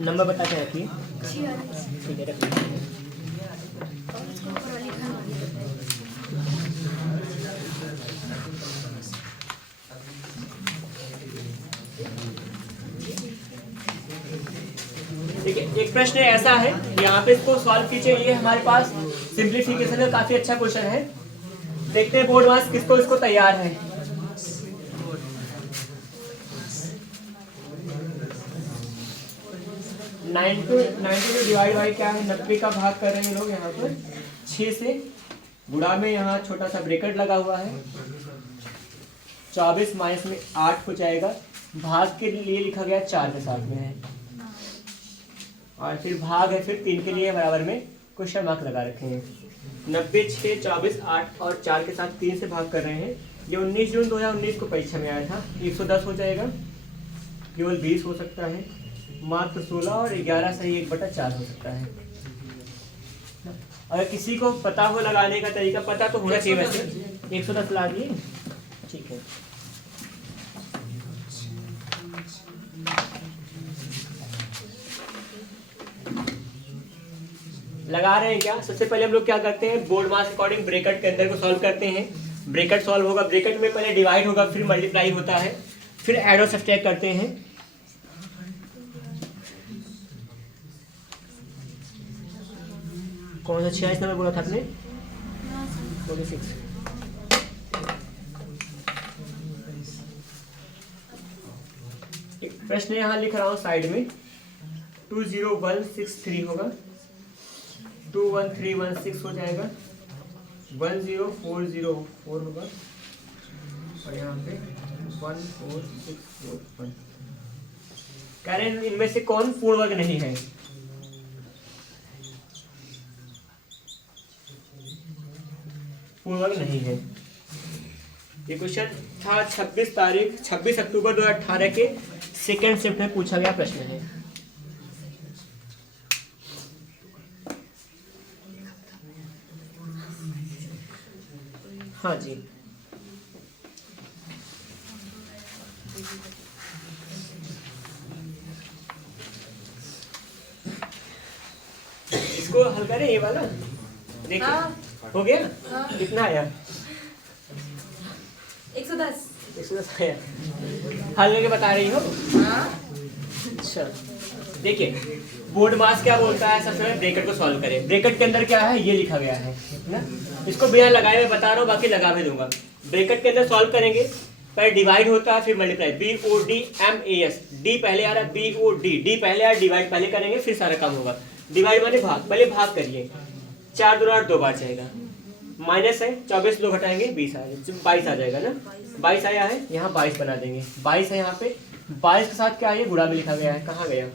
नंबर बता के रखिए, 46 ठीक है रखिए। और उसको ऊपर वाली घन वाली। ठीक है, एक प्रश्न ऐसा है यहाँ पे इसको सॉल्व कीजिए। ये हमारे पास सिंप्लीफिकेशन का काफी अच्छा क्वेश्चन है। देखते हैं बोर्ड मास किसको इसको तैयार है। 90 डिवाइड बाई क्या है, 90 का भाग कर रहे हैं लोग यहाँ पर 6 से। गुणा में यहाँ छोटा सा ब्रैकेट लगा हुआ है, 24 माइनस में 8 हो जाएगा। भाग के लिए लिखा गया 4 के साथ में है, और फिर भाग है फिर 3 के लिए बराबर में क्वेश्चन मार्क लगा रखे हैं। 90 6 24 8 और 4 के साथ 3 से भाग कर रहे हैं। ये 19 जून 2019 को परीक्षा में आया था। 110 हो जाएगा, केवल 20 हो सकता है, मात्र 16 और 11 सही 1/4 हो सकता है। अगर किसी को पता हो लगाने का तरीका, पता तो होना चाहिए वैसे। 110 ला दिए, ठीक है। लगा रहे हैं क्या। सबसे पहले हम लोग क्या करते हैं, बोर्ड मास अकॉर्डिंग ब्रैकेट के अंदर को सॉल्व करते हैं। ब्रैकेट सॉल्व होगा, ब्रैकेट में पहले डिवाइड होगा फिर मल्टीप्लाई होता है, फिर ऐड और सब्ट्रैक्ट करते हैं। कौन सा 46 नंबर बोला था आपने, 46। एक प्रश्न यहाँ लिख रहा हूँ साइड में, 20163 होगा, 21316 हो जाएगा, 10404 होगा, और यहाँ पे 14641। कह रहे हैं इनमें से कौन पूर्ण वर्ग नहीं है। पूर्ण वर्ग नहीं है। ये क्वेश्चन था 26 अक्टूबर 2018 के सेकेंड शिफ्ट में पूछा गया प्रश्न है। हाँ जी, इसको हल करें ये वाला, देखिए हाँ। हो गया। हाँ। कितना आया, 110। 110 आया। हल करके बता रही हो। हाँ। अच्छा देखिए बोर्ड मास क्या बोलता है, सबसे पहले ब्रैकेट को सॉल्व करें। ब्रैकेट के अंदर क्या है, ये लिखा गया है ना। इसको बिना लगाए मैं बता रहा हूँ, बाकी लगा भी दूंगा। ब्रैकेट के अंदर सॉल्व करेंगे, पहले डिवाइड होता है फिर मल्टीप्लाई, BODMAS, डी पहले आ रहा है, BOD, डी पहले आ रहा है, डिवाइड पहले करेंगे फिर सारा काम होगा। डिवाइड माने भाग, पहले भाग करिए, 4 दूना 8 2 बार जाएगा, माइनस है 24 2 घटाएंगे 20 आ जाएगा, 22 आ जाएगा ना। 22 आया है, यहाँ 22 बना देंगे, 22 है यहाँ पे, 22 के साथ क्या है गुणा में लिखा गया है, कहाँ गया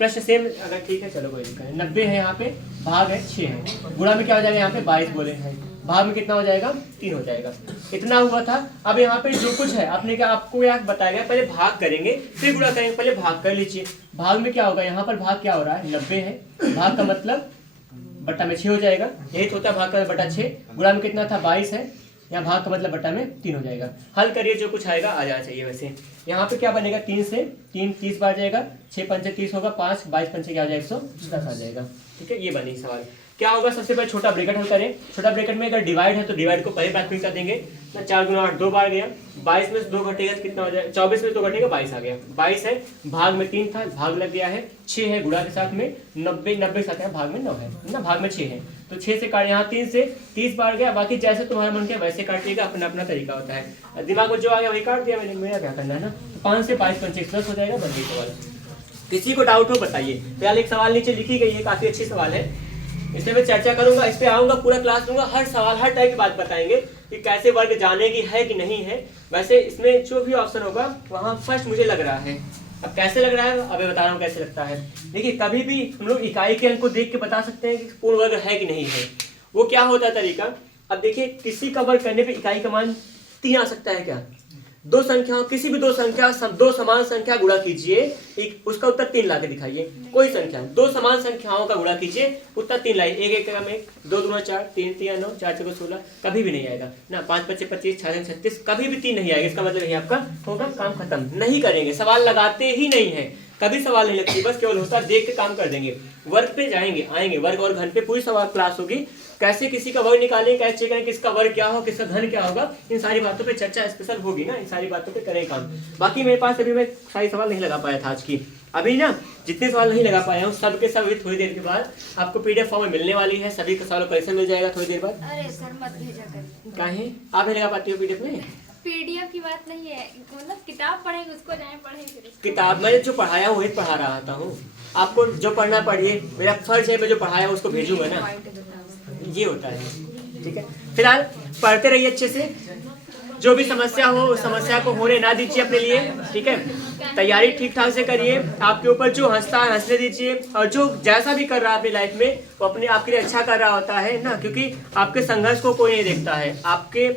प्रश्न सेम, अगर ठीक है चलो कोई दिक्कत नहीं। 90 है यहाँ पे, भाग है 6 है, गुणा में क्या हो जाएगा यहाँ पे 22 बोले हैं, भाग में कितना हो जाएगा 3 हो जाएगा। इतना हुआ था। अब यहाँ पे जो कुछ है आपने क्या आपको यहाँ बताया गया, पहले भाग करेंगे फिर गुणा करेंगे, पहले भाग कर लीजिए। भाग में क्या होगा, यहाँ पर भाग क्या हो रहा है 90 है, भाग का मतलब बट्टा में 6 हो जाएगा, यही तो होता है भाग का बटा 6, गुणा में कितना था 22 है, यहाँ भाग का मतलब बट्टा में 3 हो जाएगा। हल करिए, जो कुछ आएगा आ जाना चाहिए। वैसे यहाँ पे क्या बनेगा, 3 से 3 30 बार जाएगा, 6 पंचे 30 होगा, 5 22 पंचे क्या हो जाएगा 110 आ जाएगा। ठीक है, ये बनेगी सवाल। क्या होगा, सबसे पहले छोटा ब्रैकेट हल करें। छोटा ब्रैकेट में अगर डिवाइड है तो डिवाइड को पहले प्राथमिकता देंगे ना। 4 गुना 8 2 बार गया, 22 में से 2 घटेगा तो कितना हो जाएगा, 24 में से 2 घटेगा 22 आ गया। 22 है, भाग में 3 था, भाग लग गया है, 6 है गुणा के साथ में, 90 90 साथ है, भाग में 9 है ना, भाग में 6 है तो 6 से काट, यहाँ 3 से 30 बार गया, बाकी जैसे तुम्हारा मन किया वैसे काटिएगा, अपना अपना तरीका होता है। दिमाग में जो आ गया वही काट दिया मैंने, मेरा क्या करना है ना। तो 5 से 5 पंचे 10 हो जाएगा, बन गई सवाल। किसी को डाउट हो बताइए। फिलहाल एक सवाल नीचे लिखी गई है, काफी अच्छी सवाल है, इसमें मैं चर्चा करूंगा, इस पे आऊंगा, पूरा क्लास लूंगा, हर सवाल हर टाइप की बात बताएंगे कि कैसे वर्ग जाने की है कि नहीं है। वैसे इसमें जो भी ऑप्शन होगा वहाँ फर्स्ट मुझे लग रहा है, अब कैसे लग रहा है अभी बता रहा हूँ कैसे लगता है। देखिए कभी भी हम लोग इकाई के अंक को देख के बता सकते हैं कि पूर्ण वर्ग है कि नहीं है। वो क्या होता है तरीका, अब देखिए किसी का वर्ग करने पे इकाई का मान 3 आ सकता है क्या, दो संख्याओं, किसी भी दो संख्या, दो समान संख्या गुणा कीजिए, उसका उत्तर 3 ला के दिखाइए। कोई संख्या दो समान संख्याओं का गुणा कीजिए, उत्तर 3 लाइए, 1 1 में 2 दूना 4, 3 3 9, 4 4 16, कभी भी नहीं आएगा ना। 5 5 25, 6 36, कभी भी 3 नहीं आएगा। इसका मतलब यही आपका होगा, काम खत्म, नहीं करेंगे, सवाल लगाते ही नहीं है, कभी सवाल नहीं लगती, बस केवल होता है देख के काम कर देंगे। वर्ग पे जाएंगे, आएंगे वर्ग और घन पे पूरी सवाल क्लास होगी, कैसे किसी का वर्ग निकालें, कैसे चेक करें किसका वर्ग क्या हो, किसका घन क्या होगा, इन सारी बातों पे चर्चा स्पेशल होगी ना, इन सारी बातों पे करें काम। बाकी मेरे पास अभी मैं सारी सवाल नहीं लगा पाया था आज की, अभी ना जितने सवाल नहीं लगा पाया हूँ सबके सब अभी थोड़ी देर के बाद आपको PDF फॉर्म में मिलने वाली है, सभी का सवालों का कलेक्शन मिल जाएगा थोड़ी देर बाद। अरे सर मत भेजा कर, काहे आप नहीं लगा पाती हो PDF में? PDF की बात नहीं है, मतलब किताब पढ़ेंगे उसको जाए पढ़ेंगे फिर उसको। किताब मैंने जो पढ़ाया वही पढ़ा रहा हूँ, आपको जो पढ़ना पढ़िए, मेरा फर्ज है मैं जो पढ़ाया उसको भेजूंगा ना, ये होता है। ठीक है, फिलहाल पढ़ते रहिए अच्छे से, जो भी समस्या हो उस समस्या को होने ना दीजिए अपने लिए। ठीक है, तैयारी ठीक ठाक से करिए, आपके ऊपर जो हंसता है हंसने दीजिए, और जो जैसा भी कर रहा है अपनी लाइफ में वो अपने आपके लिए अच्छा कर रहा होता है ना, क्योंकि आपके संघर्ष को कोई नहीं देखता है। आपके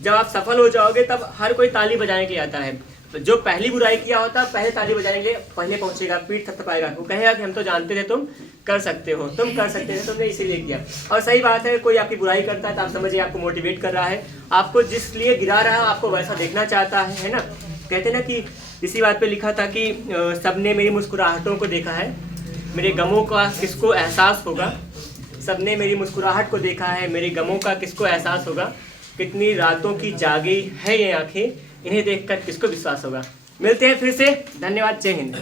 जब आप सफल हो जाओगे तब हर कोई ताली बजाने के लिए आता है, तो जो पहली बुराई किया होता है पहले ताली बजाने के लिए पहले पहुंचेगा, पीठ थपथपाएगा, वो कहेगा कि हम तो जानते थे तुम कर सकते हो, तुम कर सकते थे, तुमने इसीलिए किया। और सही बात है, कोई आपकी बुराई करता है तो आप समझिए आपको मोटिवेट कर रहा है, आपको जिस लिए गिरा रहा है आपको वैसा देखना चाहता है ना। कहते ना कि इसी बात पे लिखा था कि सबने मेरी मुस्कुराहटों को देखा है, मेरे गमों का किसको एहसास होगा, सबने मेरी मुस्कुराहट को देखा है, मेरे गमों का किसको एहसास होगा, कितनी रातों की जागी है ये आंखें, इन्हें देखकर किसको विश्वास होगा। मिलते हैं फिर से, धन्यवाद, जय हिंद।